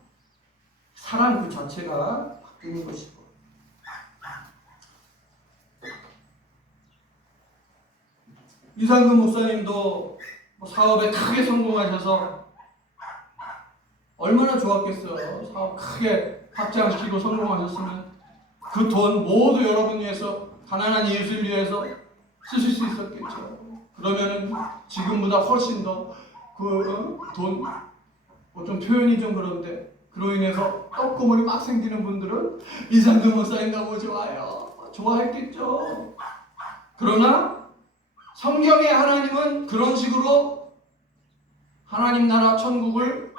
그 자체가 바뀌는 것이고. 이상근 목사님도 사업에 크게 성공하셔서 얼마나 좋았겠어요. 사업 크게 확장시키고 성공하셨으면 그 돈 모두 여러분 위해서 가난한 이웃을 위해서 쓰실 수 있었겠죠. 그러면은 지금보다 훨씬 더 돈, 좀 표현이 좀 그런데 그로 인해서 떡고물이 막 생기는 분들은 이상근 목사님 너무 좋아요. 좋아했겠죠. 그러나 성경의 하나님은 그런 식으로 하나님 나라 천국을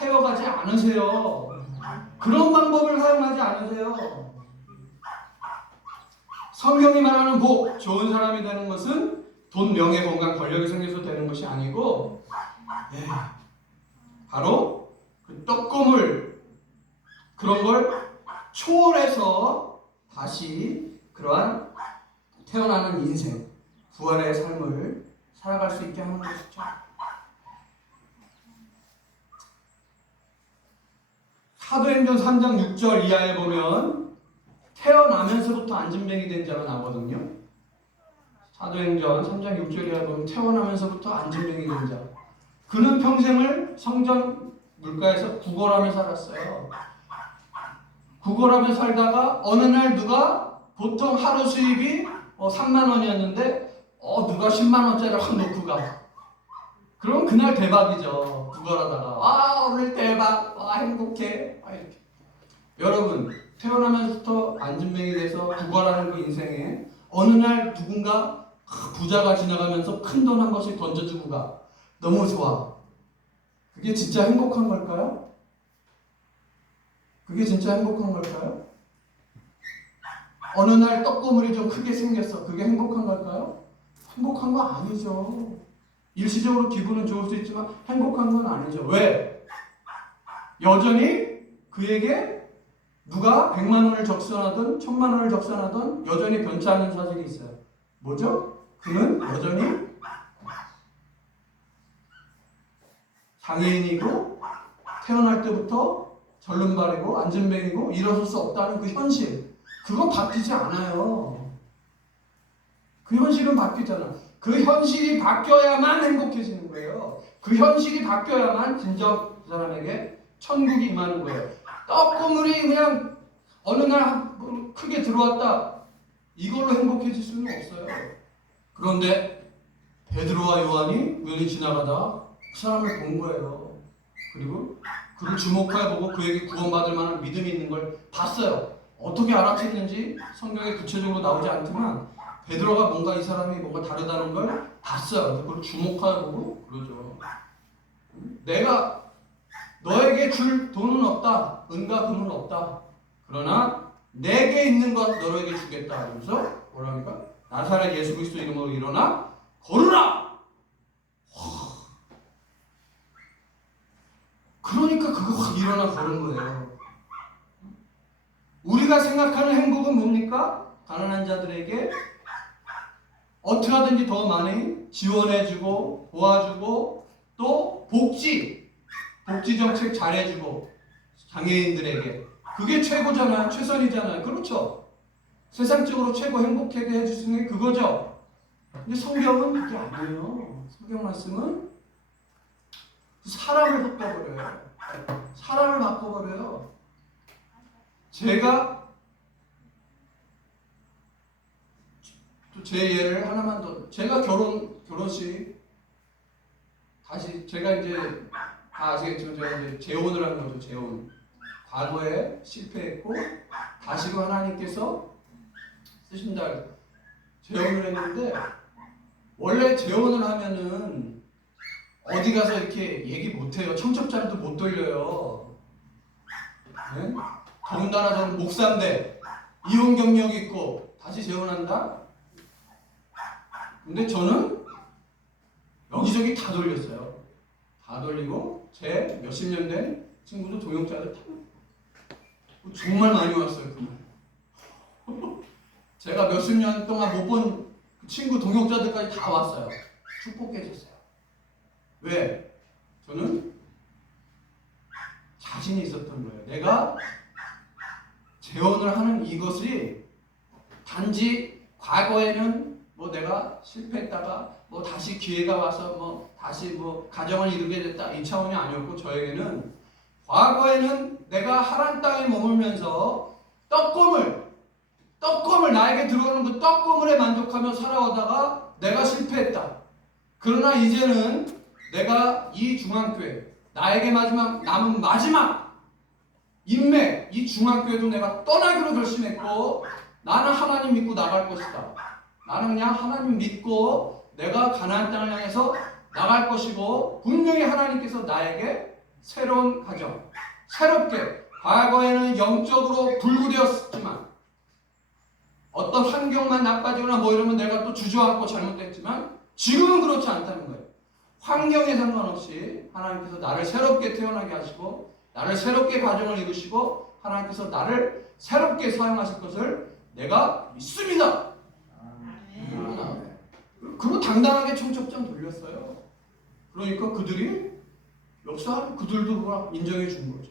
세워가지 않으세요. 그런 방법을 사용하지 않으세요. 성경이 말하는 복, 좋은 사람이 되는 것은 돈, 명예, 건강, 권력이 생겨서 되는 것이 아니고 바로 그 떡고물 그런 걸 초월해서 다시 그러한 태어나는 인생, 부활의 삶을 살아갈 수 있게 하는 것이죠. 사도행전 3장 6절 이하에 보면 태어나면서부터 안진뱅이 된 자가 나오거든요. 사도행전 3장 6절 이하에 보면 태어나면서부터 안진뱅이 된 자. 그는 평생을 성전 물가에서 구걸하며 살았어요. 구걸하며 살다가 어느 날 누가 보통 하루 수입이 3만 원이었는데 누가 10만 원짜리 확 놓고 가. 그럼 그날 대박이죠. 구걸하다가 와 오늘 대박, 와 행복해. 이렇게. 여러분 태어나면서부터 안진뱅이 돼서 구걸하는 그 인생에 어느 날 누군가 부자가 지나가면서 큰 돈 한 번씩 던져주고 가. 너무 좋아. 그게 진짜 행복한 걸까요? 그게 진짜 행복한 걸까요? 어느 날 떡고물이 좀 크게 생겼어. 그게 행복한 걸까요? 행복한 거 아니죠. 일시적으로 기분은 좋을 수 있지만 행복한 건 아니죠. 왜? 여전히 그에게 누가 100만 원을 적선하든 1000만 원을 적선하든 여전히 변치 않는 사실이 있어요. 뭐죠? 그는 여전히 장애인이고 태어날 때부터 절름발이고 안진뱅이고 일어설 수 없다는 그 현실, 그건 바뀌지 않아요. 그 현실은 바뀌잖아. 그 현실이 바뀌어야만 행복해지는 거예요. 그 현실이 바뀌어야만 진정 그 사람에게 천국이 임하는 거예요. 떡고물이 그냥 어느 날 크게 들어왔다, 이걸로 행복해질 수는 없어요. 그런데 베드로와 요한이 우연히 지나가다 그 사람을 본 거예요. 그리고 그를 주목해 보고 그에게 구원받을 만한 믿음이 있는 걸 봤어요. 어떻게 알아챘는지 성경에 구체적으로 나오지 않지만 베드로가 뭔가 이 사람이 뭔가 다르다는 걸 봤어요. 그걸 주목해 보고 그러죠. 내가 너에게 줄 돈은 없다. 은과 금은 없다. 그러나 내게 있는 것 너에게 주겠다. 그러면서 뭐랍니까? 나사렛 예수 그리스도 이름으로 일어나 걸으라. 그러니까 그거 확 일어나 걸은 거예요. 우리가 생각하는 행복은 뭡니까? 가난한 자들에게 어떻게 하든지 더 많이 지원해주고 도와주고 또 복지 정책 잘해주고 장애인들에게 그게 최고잖아요. 최선이잖아요. 그렇죠? 세상적으로 최고 행복하게 해줄 수 있는 게 그거죠. 근데 성경은 그게 아니에요. 성경 말씀은 사람을 바꿔버려요. 사람을 바꿔버려요. 제가 또 제 예를 하나만 더. 제가 결혼식 다시 제가 이제 다 아시겠지만 제가 이제 재혼을 한 거죠. 재혼. 과거에 실패했고 다시금 하나님께서 쓰신다. 재혼을 했는데 원래 재혼을 하면은 어디 가서 이렇게 얘기 못해요. 청첩장도 못 돌려요. 네? 더군다나 저는 목사인데 이혼 경력이 있고 다시 재혼한다? 근데 저는 여기저기 다 돌렸어요. 다 돌리고 제 몇십 년 된 친구들 동역자들 다 정말 많이 왔어요. 그날 제가 몇십 년 동안 못 본 친구 동역자들까지 다 왔어요. 축복해 줬어요. 왜? 저는 자신이 있었던 거예요. 내가 재혼을 하는 이것이 단지 과거에는 뭐 내가 실패했다가 뭐 다시 기회가 와서 뭐 다시 뭐 가정을 이루게 됐다 이 차원이 아니었고 저에게는 과거에는 내가 하란 땅에 머물면서 떡고물 떡고물, 나에게 들어오는 그 떡고물에 만족하며 살아오다가 내가 실패했다. 그러나 이제는 내가 이 중앙교회, 나에게 남은 마지막 인맥, 이 중앙교회도 내가 떠나기로 결심했고, 나는 하나님 믿고 나갈 것이다. 나는 그냥 하나님 믿고 내가 가나안 땅을 향해서 나갈 것이고, 분명히 하나님께서 나에게 새로운 가정, 새롭게, 과거에는 영적으로 불구되었지만 어떤 환경만 나빠지거나 뭐 이러면 내가 또 주저앉고 잘못됐지만 지금은 그렇지 않다는 거예요. 환경에 상관없이 하나님께서 나를 새롭게 태어나게 하시고 나를 새롭게 가정을 이루시고 하나님께서 나를 새롭게 사용하실 것을 내가 믿습니다. 그리고 당당하게 청첩장 돌렸어요. 그러니까 그들이 역사를 그들도 막 인정해 준 거죠.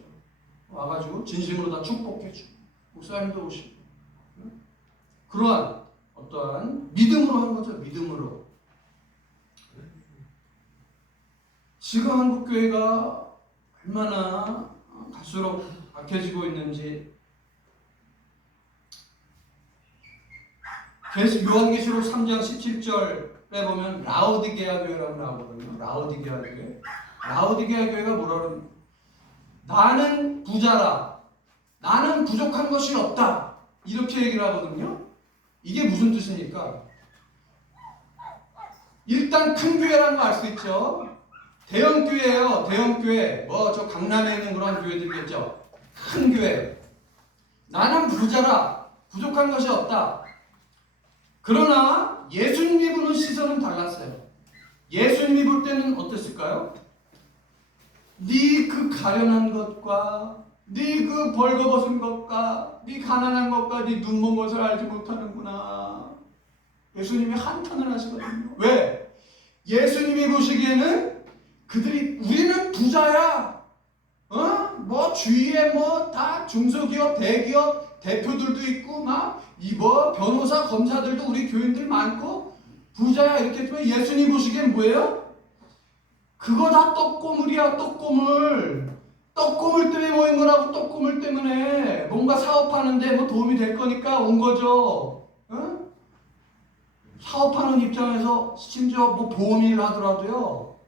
와가지고 진심으로 다 축복해 주고 목사님도 오시고 그러한 어떠한 믿음으로 한 거죠. 믿음으로. 지금 한국교회가 얼마나 갈수록 악해지고 있는지 요한계시록 3장 17절에 보면 라오디게아 교회라고 나오거든요. 라오디게아 교회. 라오디게아 교회가 뭐라 그러면 나는 부자라. 나는 부족한 것이 없다. 이렇게 얘기를 하거든요. 이게 무슨 뜻입니까? 일단 큰 교회라는 거 알 수 있죠. 대형 교회예요. 대형 교회. 뭐 저 강남에 있는 그런 교회들이겠죠. 큰 교회. 나는 부자라. 부족한 것이 없다. 그러나 예수님이 보는 시선은 달랐어요. 예수님이 볼 때는 어땠을까요? 네 그 가련한 것과 네 그 벌거벗은 것과 네 가난한 것과 네 눈먼 것을 알지 못하는구나. 예수님이 한탄을 하시거든요. 왜? 예수님이 보시기에는 그들이 우리는 부자야. 뭐 주위에 뭐 다 중소기업, 대기업 대표들도 있고 막 이 뭐 변호사, 검사들도 우리 교인들 많고 부자야 이렇게 했지만 예수님 보시기엔 뭐예요? 그거 다 떡고물이야. 떡고물. 떡고물 때문에 모인 거라고. 떡고물 때문에 뭔가 사업하는데 뭐 도움이 될 거니까 온 거죠. 사업하는 입장에서 심지어 뭐 보험 일을 하더라도요.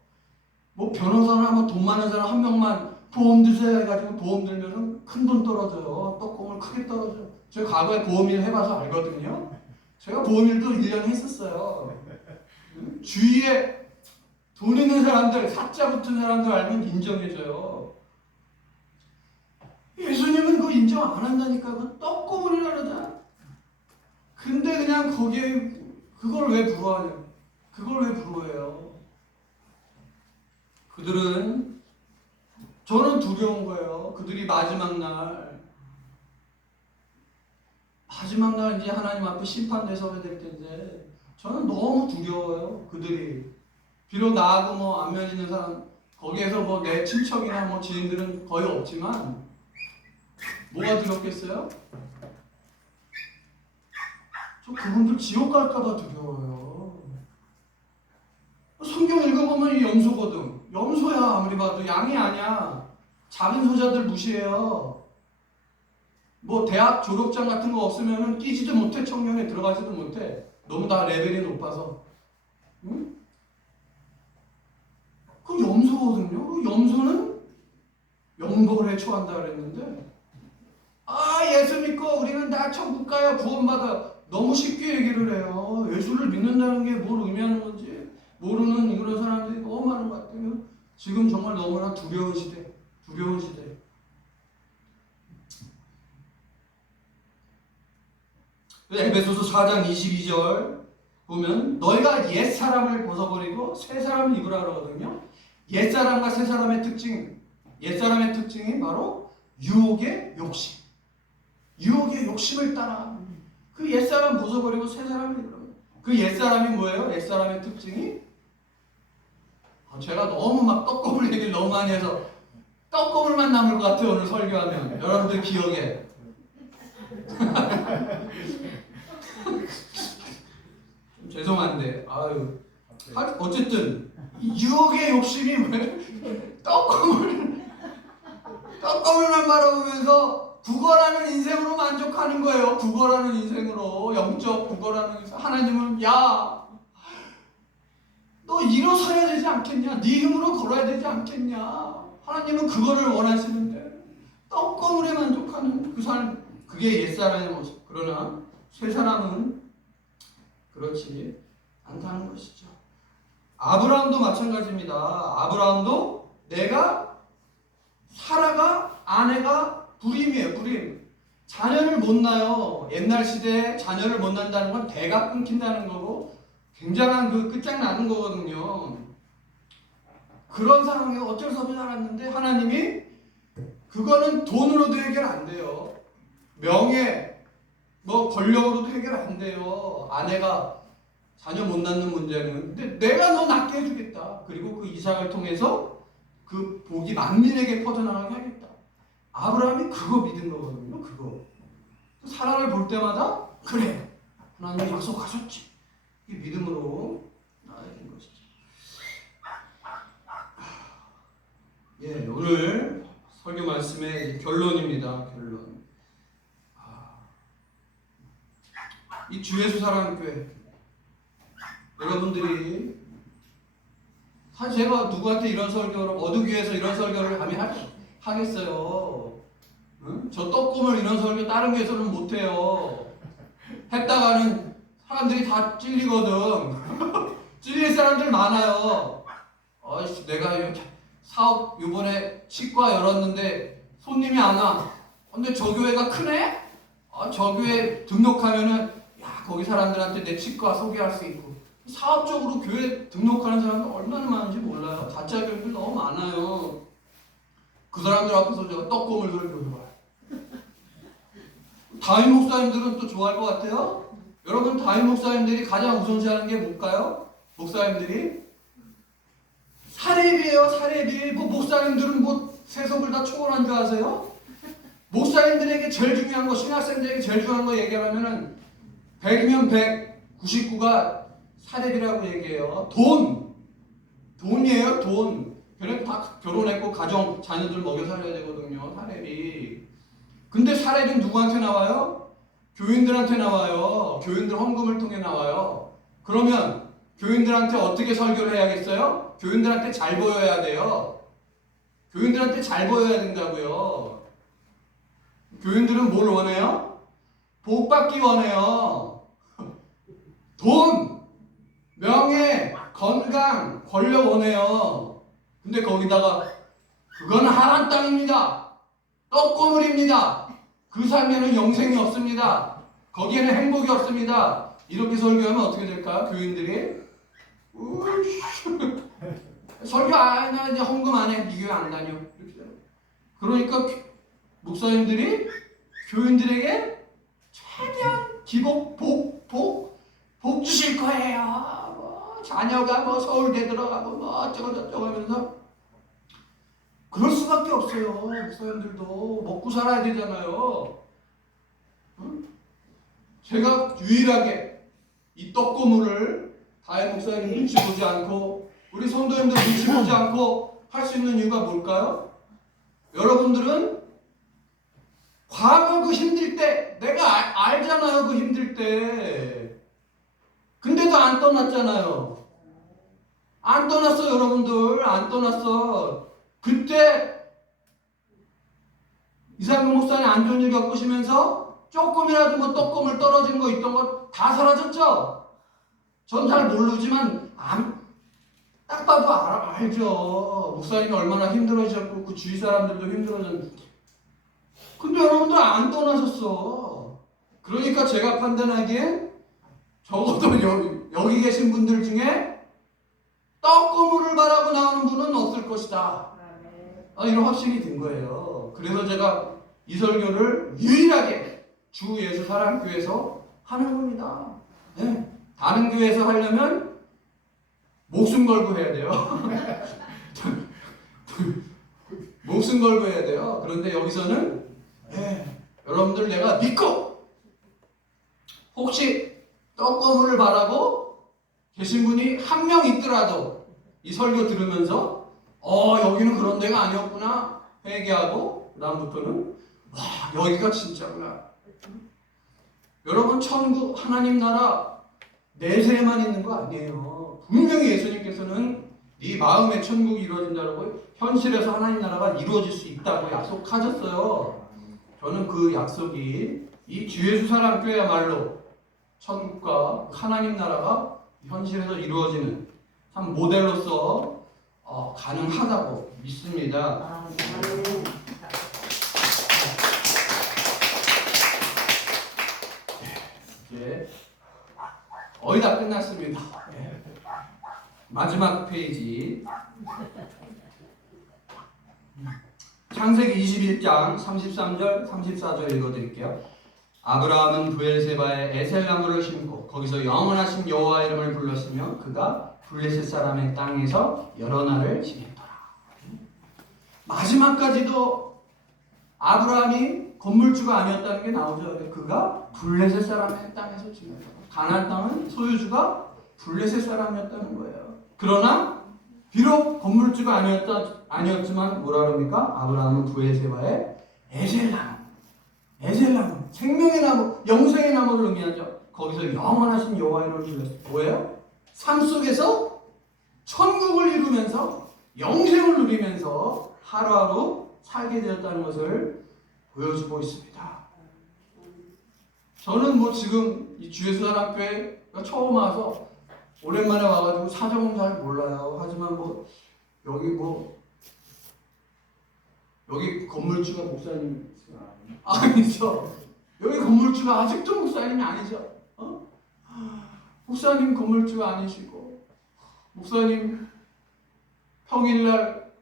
뭐 변호사나 뭐 돈 많은 사람 한 명만 보험 드세요 해가지고 보험 들면은 큰 돈 떨어져요. 떡고물 크게 떨어져요. 제가 과거에 보험 일 해봐서 알거든요. 제가 보험 일도 1년 했었어요. 주위에 돈 있는 사람들, 사자 붙은 사람들 알면 인정해줘요. 예수님은 그거 인정 안 한다니까. 그 떡고물이라 그러잖아. 근데 그냥 거기에 그걸 왜 부러워하냐? 그걸 왜 부러워해요? 그들은 저는 두려운 거예요. 그들이 마지막 날 이제 하나님 앞에 심판대 서게 될 텐데 저는 너무 두려워요. 그들이 비록 나하고 뭐 안면 있는 사람 거기에서 뭐 내 친척이나 뭐 지인들은 거의 없지만 뭐가 두렵겠어요? 저 그분들 지옥 갈까봐 두려워요. 성경 읽어보면 이 염소거든. 염소야 아무리 봐도 양이 아니야. 작은 소자들 무시해요. 뭐 대학 졸업장 같은 거 없으면은 끼지도 못해. 청년에 들어가지도 못해. 너무 다 레벨이 높아서. 응? 그 염소거든요. 그 염소는 영복을 해초한다 그랬는데 예수 믿고 우리는 다 천국 가요. 구원받아. 너무 쉽게 얘기를 해요. 예수를 믿는다는 게 뭘 의미하는 건지 모르는 그런 사람들이 너무 많은 것 같아요. 지금 정말 너무나 두려운 시대. 에베소서 4장 22절 보면 너희가 옛사람을 벗어버리고 새사람을 입으라 그러거든요. 옛사람과 새사람의 특징이 바로 유혹의 욕심. 유혹의 욕심을 따라 그 옛사람 벗어버리고 새사람을 입으라. 그 옛사람이 뭐예요? 옛사람의 특징이 제가 너무 막 떡고물 얘기를 너무 많이 해서 떡고물만 남을 것 같아요. 오늘 설교하면 여러분들 기억에 좀 죄송한데 어쨌든 유혹의 욕심이 왜 떡고물만 바라보면서 국어라는 인생으로 만족하는 거예요. 국어라는 인생으로, 영적 국어라는 인생. 하나님은 야, 너 일어서야 되지 않겠냐? 네 힘으로 걸어야 되지 않겠냐? 하나님은 그거를 원하시는데 떡고물에 만족하는 그 삶, 그게 옛사람의 모습. 그러나 새 사람은 그렇지 않다는 것이죠. 아브라함도 마찬가지입니다. 아브라함도 내가 사라가 아내가 불임이에요. 불임. 자녀를 못 낳아요. 옛날 시대에 자녀를 못 낳는다는 건 대가 끊긴다는 거고 굉장한 그 끝장나는 거거든요. 그런 상황에 어쩔 수 없이 살았는데 하나님이 그거는 돈으로도 해결 안 돼요. 명예, 뭐 권력으로도 해결 안 돼요. 아내가 자녀 못 낳는 문제는. 근데 내가 너 낳게 해주겠다. 그리고 그 이삭을 통해서 그 복이 만민에게 퍼져나가게 하겠다. 아브라함이 그거 믿은 거거든요. 그거. 사라를 볼 때마다 그래. 하나님이 약속하셨지. 이 믿음으로 나아야 되는 것이죠. 예, 오늘 설교 말씀의 결론입니다. 결론. 이 주 예수 사랑교회 여러분들이 사실 제가 누구한테 이런 설교를 어두교에서 이런 설교를 감히 하겠어요. 응? 저 떡고물 이런 설교 다른 교회에서는 못해요. 했다가는 사람들이 다 찔리거든. 찔릴 사람들 많아요. 어이씨, 내가 사업 이번에 치과 열었는데 손님이 안 와. 근데 저 교회가 크네? 저 교회 등록하면은 야, 거기 사람들한테 내 치과 소개할 수 있고. 사업적으로 교회 등록하는 사람들 얼마나 많은지 몰라요. 가짜 교회들 너무 많아요. 그 사람들 앞에서 제가 떡고물 설교해봐요. 담임 목사님들은 또 좋아할 것 같아요. 여러분, 담임 목사님들이 가장 우선시하는 게 뭘까요? 목사님들이 사례비예요. 사례비. 뭐 목사님들은 뭐 세속을 다 초월한 줄 아세요? 목사님들에게 제일 중요한 거, 신학생들에게 제일 중요한 거 얘기하면은 100이면 100, 99가 사례비라고 얘기해요. 돈이에요. 돈. 걔는 다 결혼했고 가정, 자녀들 먹여 살려야 되거든요. 사례비. 근데 사례비는 누구한테 나와요? 교인들한테 나와요. 교인들 헌금을 통해 나와요. 그러면 교인들한테 어떻게 설교를 해야겠어요? 교인들한테 잘 보여야 돼요. 교인들한테 잘 보여야 된다고요. 교인들은 뭘 원해요? 복 받기 원해요. 돈, 명예, 건강, 권력 원해요. 근데 거기다가 그건 하란 땅입니다. 떡고물입니다. 그 삶에는 영생이 없습니다. 거기에는 행복이 없습니다. 이렇게 설교하면 어떻게 될까요? 교인들이 설교 안 해, 이제 헌금 안 해, 이 교회 안 다녀. 이렇게 돼요. 그러니까 목사님들이 교인들에게 최대한 기복, 복 주실 거예요. 뭐 자녀가 뭐 서울대 들어가고 뭐 어쩌고 저쩌고 하면서 그럴 수밖에 없어요. 목사님들도 먹고 살아야 되잖아요. 응? 제가 유일하게 이 떡고물을 다혜 목사님 눈치 보지 않고 우리 성도님들 눈치 보지 않고 할 수 있는 이유가 뭘까요? 여러분들은 과거 그 힘들 때 내가 알잖아요. 그 힘들 때. 근데도 안 떠났잖아요. 안 떠났어. 여러분들 안 떠났어. 그때 이상근 목사님 안 좋은 일 겪으시면서 조금이라도 뭐 떡고물 떨어진 거 있던 거 다 사라졌죠? 전 잘 모르지만 딱 봐도 알죠. 목사님이 얼마나 힘들어지셨고 그 주위 사람들도 힘들어졌는데 근데 여러분들 안 떠나셨어. 그러니까 제가 판단하기엔 적어도 여기 계신 분들 중에 떡고물을 바라고 나오는 분은 없을 것이다. 이런 확신이 든 거예요. 그래서 제가 이 설교를 유일하게 주 예수 사랑교회에서 하는 겁니다. 네. 다른 교회에서 하려면 목숨 걸고 해야 돼요. 목숨 걸고 해야 돼요. 그런데 여기서는 여러분들 내가 믿고 혹시 떡고물을 바라고 계신 분이 한 명 있더라도 이 설교 들으면서 여기는 그런 데가 아니었구나 회개하고 그 다음부터는 여기가 진짜구나. 여러분, 천국 하나님 나라 내세에만 있는 거 아니에요. 분명히 예수님께서는 네 마음의 천국이 이루어진다고 현실에서 하나님 나라가 이루어질 수 있다고 약속하셨어요. 저는 그 약속이 이 주 예수 사랑교회야말로 천국과 하나님 나라가 현실에서 이루어지는 참 모델로서 가능하다고 믿습니다. 이제 거의 다 끝났습니다. 마지막 페이지. 창세기 21장 33절 34절 읽어드릴게요. 아브라함은 브엘세바에 에셀나무를 심고 거기서 영원하신 여호와 이름을 불렀으며 그가 블레셋 사람의 땅에서 여러 날을 지냈더라. 마지막까지도 아브라함이 건물주가 아니었다는 게 나오죠. 그가 블레셋 사람의 땅에서 지냈더라. 가나안 땅은 소유주가 블레셋 사람이었다는 거예요. 그러나 비록 건물주가 아니었지만 뭐라 그럽니까? 아브라함은 브엘세바에 에셀나무, 생명의 나무, 영생의 나무를 의미하죠. 거기서 영원하신 여호와 이름을 불렀어요. 뭐예요? 삶 속에서 천국을 이루면서 영생을 누리면서 하루하루 살게 되었다는 것을 보여주고 있습니다. 저는 지금 이 주 예수 사랑교회가 처음 와서 오랜만에 와가지고 사정은 잘 몰라요. 하지만 여기 건물주가 목사님 아니죠? 여기 건물주가 아직도 목사님이 아니죠? 목사님 건물주가 아니시고 목사님 평일날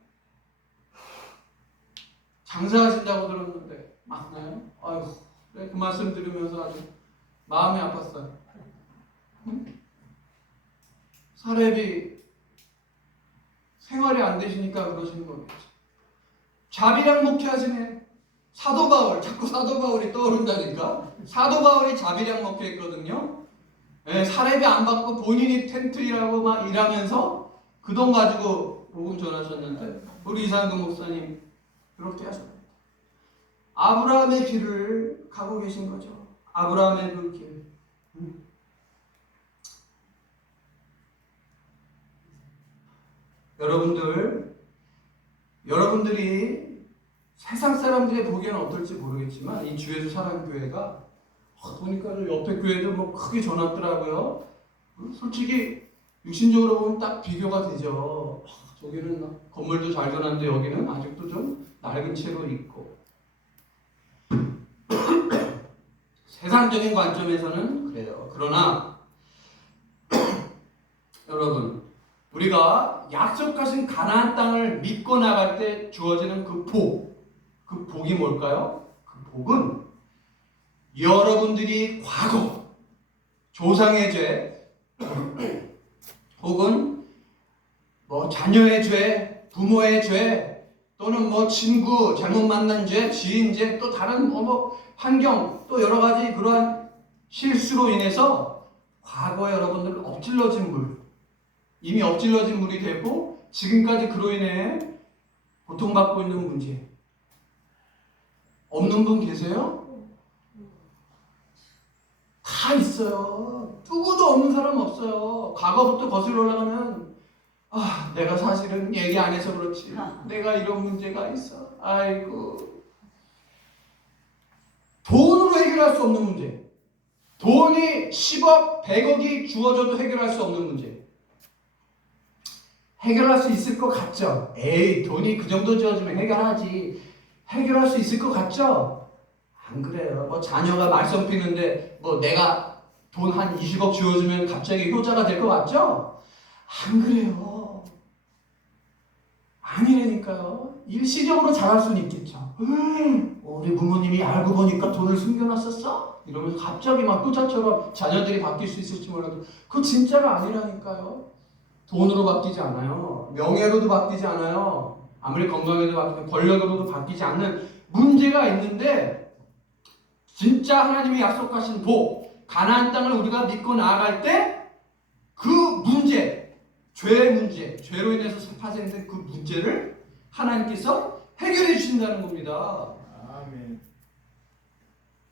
장사하신다고 들었는데 맞나요? 아유, 그 말씀 들으면서 아주 마음이 아팠어요. 사렙이 생활이 안 되시니까 그러시는 거겠죠. 자비량 목회하시네. 사도 바울, 자꾸 사도 바울이 떠오른다니까. 사도 바울이 자비량 목회했거든요. 사렙이 안 받고 본인이 텐트 일하고 막 일하면서 그 돈 가지고 복음 전하셨는데 우리 이상근 목사님 그렇게 하셨습니다. 아브라함의 길을 가고 계신 거죠. 아브라함의 그 길. 여러분들이 세상 사람들이 보기에는 어떨지 모르겠지만 이 주 예수 사랑교회가 보니까 옆에 교회도 크게 전합더라고요. 솔직히 육신적으로 보면 딱 비교가 되죠. 저기는 건물도 잘 전한데 여기는 아직도 좀 낡은 채로 있고. 세상적인 관점에서는 그래요. 그러나 여러분, 우리가 약속하신 가나안 땅을 믿고 나갈 때 주어지는 그 복이 뭘까요? 그 복은 여러분들이 과거 조상의 죄 혹은 자녀의 죄, 부모의 죄 또는 친구 잘못 만난 죄, 지인 죄, 또 다른 환경 또 여러 가지 그러한 실수로 인해서 과거에 여러분들 이미 엎질러진 물이 되고 지금까지 그로 인해 고통받고 있는 문제 없는 분 계세요? 다 있어요. 누구도 없는 사람 없어요. 과거부터 거슬러 올라가면 내가 사실은 얘기 안 해서 그렇지. 내가 이런 문제가 있어. 아이고. 돈으로 해결할 수 없는 문제. 돈이 10억, 100억이 주어져도 해결할 수 없는 문제. 해결할 수 있을 것 같죠? 에이, 돈이 그 정도 주어지면 해결하지. 해결할 수 있을 것 같죠? 안 그래요. 자녀가 말썽 피는데 내가 돈 한 20억 주어주면 갑자기 효자가 될 것 같죠? 안 그래요. 아니라니까요. 일시적으로 잘할 수는 있겠죠. 우리 부모님이 알고 보니까 돈을 숨겨놨었어? 이러면서 갑자기 막 효자처럼 자녀들이 바뀔 수 있을지 몰라도 그거 진짜가 아니라니까요. 돈으로 바뀌지 않아요. 명예로도 바뀌지 않아요. 아무리 건강해도 바뀌지 권력으로도 바뀌지 않는 문제가 있는데 진짜 하나님이 약속하신 복, 가나안 땅을 우리가 믿고 나아갈 때 그 문제, 죄의 문제, 죄로 인해서 파생된 그 문제를 하나님께서 해결해 주신다는 겁니다. 아멘.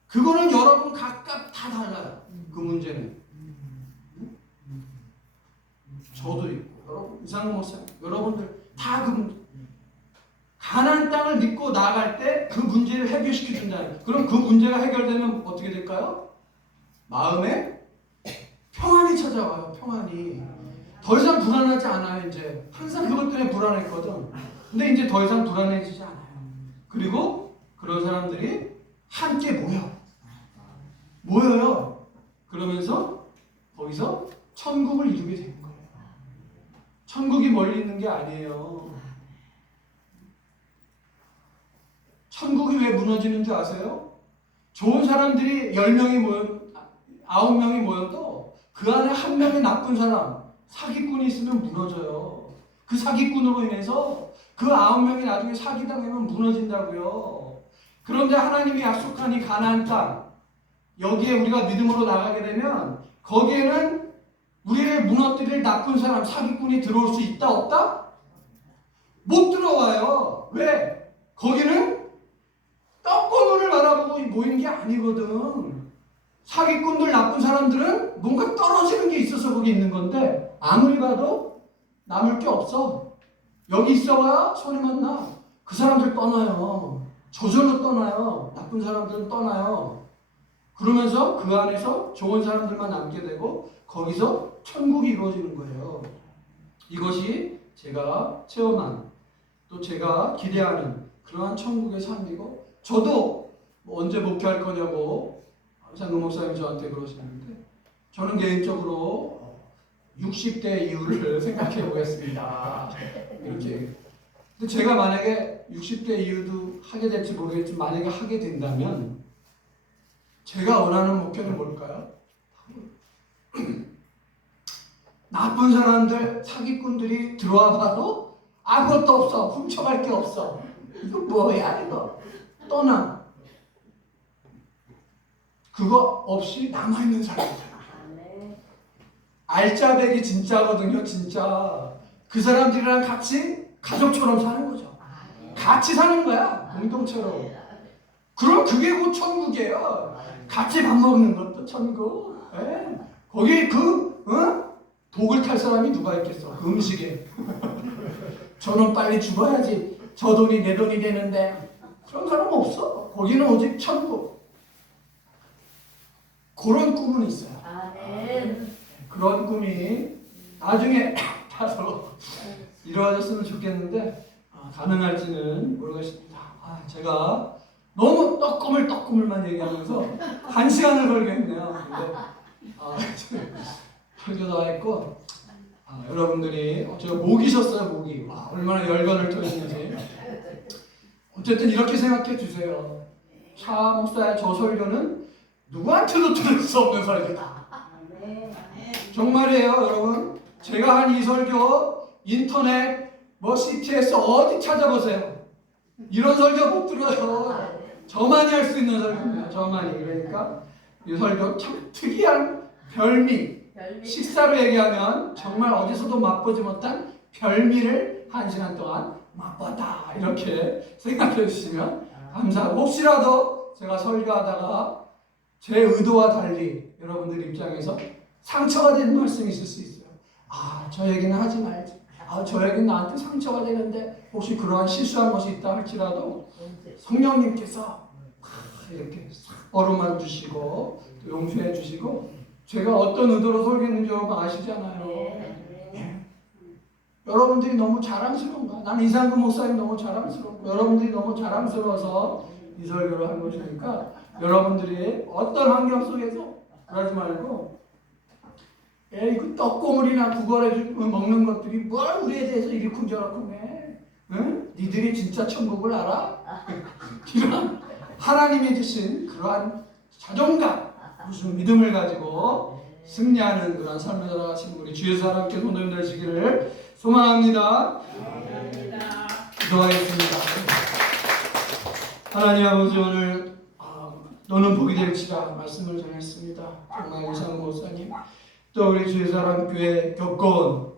그거는 여러분 각각 다 달라요. 그 문제는. 저도 있고 여러분 이상한 목사님 여러분들 다 그 문제. 가나안 땅을 믿고 나아갈 때 그 문제를 해결시켜 준다는. 그럼 그 문제가 해결되면 어떻게 될까요? 마음에 평안이 찾아와요. 평안이. 더 이상 불안하지 않아요. 이제 항상 그것 때문에 불안했거든. 근데 이제 더 이상 불안해지지 않아요. 그리고 그런 사람들이 함께 모여요. 그러면서 거기서 천국을 이루게 되는 거예요. 천국이 멀리 있는 게 아니에요. 천국이 왜 무너지는 줄 아세요? 좋은 사람들이 10명이 모여 9명이 모여도 그 안에 한 명의 나쁜 사람 사기꾼이 있으면 무너져요. 그 사기꾼으로 인해서 그 9명이 나중에 사기당하면 무너진다고요. 그런데 하나님이 약속한 이 가나안 땅 여기에 우리가 믿음으로 나가게 되면 거기에는 우리를 무너뜨릴 나쁜 사람 사기꾼이 들어올 수 있다 없다? 못 들어와요. 왜? 거기는 떡고물을 바라보고 모이는 게 아니거든. 사기꾼들 나쁜 사람들은 뭔가 떨어지는 게 있어서 거기 있는 건데 아무리 봐도 남을 게 없어. 여기 있어봐야 소리만 나. 그 사람들 떠나요. 저절로 떠나요. 나쁜 사람들은 떠나요. 그러면서 그 안에서 좋은 사람들만 남게 되고 거기서 천국이 이루어지는 거예요. 이것이 제가 체험한 또 제가 기대하는 그러한 천국의 삶이고 저도 뭐 언제 목회할 거냐고 상금 목사님 저한테 그러시는데 저는 개인적으로 60대 이후를 생각해 보겠습니다. 이렇게. 근데 제가 만약에 60대 이후도 하게 될지 모르겠지만 만약에 하게 된다면 제가 원하는 목표는 뭘까요? 나쁜 사람들, 사기꾼들이 들어와 봐도 아무것도 없어. 훔쳐갈 게 없어. 이거 뭐야 이거. 떠나. 그거 없이 남아있는 사람이잖아. 알짜배기 진짜거든요. 진짜. 그 사람들이랑 같이 가족처럼 사는 거죠. 같이 사는 거야. 공동체로. 그럼 그게 곧 천국이에요. 같이 밥 먹는 것도 천국. 예? 거기 독을 탈 사람이 누가 있겠어? 그 음식에. 저는 빨리 죽어야지. 저 돈이 내 돈이 되는데. 그런 사람 없어. 거기는 오직 천국. 그런 꿈은 있어요. 그런 꿈이 나중에 가서 이루어졌으면 좋겠는데 가능할지는 모르겠습니다. 제가 너무 떡고물만 얘기하면서 1시간을 걸겠네요. 근데 설교도 했고 여러분들이 제가 목이 셨어요. 목이. 와, 얼마나 열변을 토했는지. 어쨌든 이렇게 생각해 주세요. 차 목사의 저 설교는 누구한테도 들을 수 없는 설교다. 정말이에요, 여러분. 제가 한 이 설교 인터넷 CTS 어디 찾아보세요. 이런 설교 못 들어요. 저만이 할 수 있는 설교입니다. 저만이. 그러니까 이 설교 참 특이한 별미. 식사로 얘기하면 정말 어디서도 맛보지 못한 별미를 1시간 동안 맛보다. 이렇게 생각해 주시면 감사하고 혹시라도 제가 설교하다가 제 의도와 달리 여러분들 입장에서 상처가 되는 말씀이 있을 수 있어요. 저 얘기는 하지 말지. 저 얘기는 나한테 상처가 되는데 혹시 그러한 실수한 것이 있다 할지라도 성령님께서 이렇게 어루만 주시고 용서해 주시고 제가 어떤 의도로 설교했는지 여러분 아시잖아요. 예. 여러분들이 너무 자랑스러운 거야. 난 이상금 목사님 너무 자랑스럽고 여러분들이 너무 자랑스러워서 이 설교를 한 것이니까 여러분들이 어떤 환경 속에서 그러지 말고 이거 떡고물이나 구걸해 먹는 것들이 뭘 우리에 대해서 이리쿵저리쿵 해. 응? 니들이 진짜 천국을 알아? 이런 하나님이 주신 그러한 자존감, 무슨 믿음을 가지고 승리하는 그런 삶을 살아가신 우리 주의 사람께 손을 되시기를 소망합니다. 기도하겠습니다. 하나님 아버지 오늘 너는 복이 될지라 말씀을 전했습니다. 정말 이상우 목사님 또 우리 주의 사람 교회 겪어온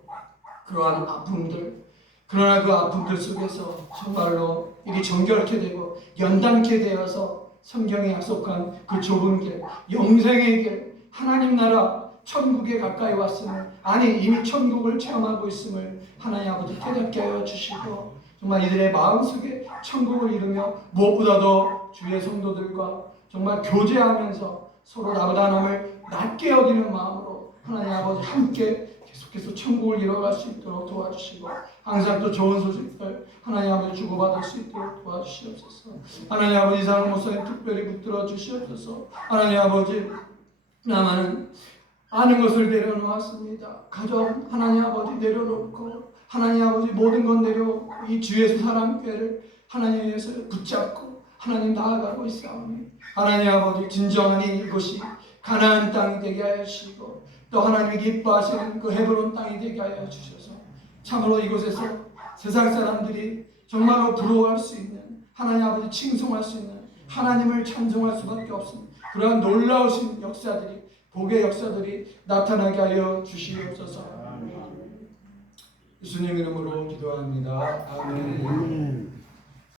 그러한 아픔들 그러나 그 아픔들 속에서 정말로 일이 정결케 되고 연단케 되어서 성경에 약속한 그 좁은 길, 영생의 길, 하나님 나라 천국에 가까이 왔음을, 아니 이미 천국을 체험하고 있음을 하나님 아버지 깨닫게 하여 주시고, 정말 이들의 마음속에 천국을 이루며 무엇보다도 주의 성도들과 정말 교제하면서 서로 나보다 하나님을 낮게 여기는 마음으로 하나님 아버지 함께 계속해서 천국을 이뤄갈 수 있도록 도와주시고, 항상 또 좋은 소식들 하나님 아버지 주고받을 수 있도록 도와주시옵소서. 하나님 아버지 이상한 목사님 특별히 붙들어 주시옵소서. 하나님 아버지, 나만은 아는 것을 내려놓았습니다. 가정 하나님 아버지 내려놓고, 하나님 아버지 모든 것 내려놓고 이 주 예수 사랑교회를 하나님 위해서 붙잡고 하나님 나아가고 있사오니, 하나님 아버지 진정한 이곳이 가나안 땅이 되게 하여 주시고, 또 하나님이 기뻐하시는 그 헤브론 땅이 되게 하여 주셔서 참으로 이곳에서 세상 사람들이 정말로 부러워할 수 있는, 하나님 아버지 칭송할 수 있는, 하나님을 찬송할 수밖에 없습니다. 그러한 놀라우신 역사들이, 복의 역사들이 나타나게 하여 주시옵소서. 예수님 이름으로 기도합니다. 아멘.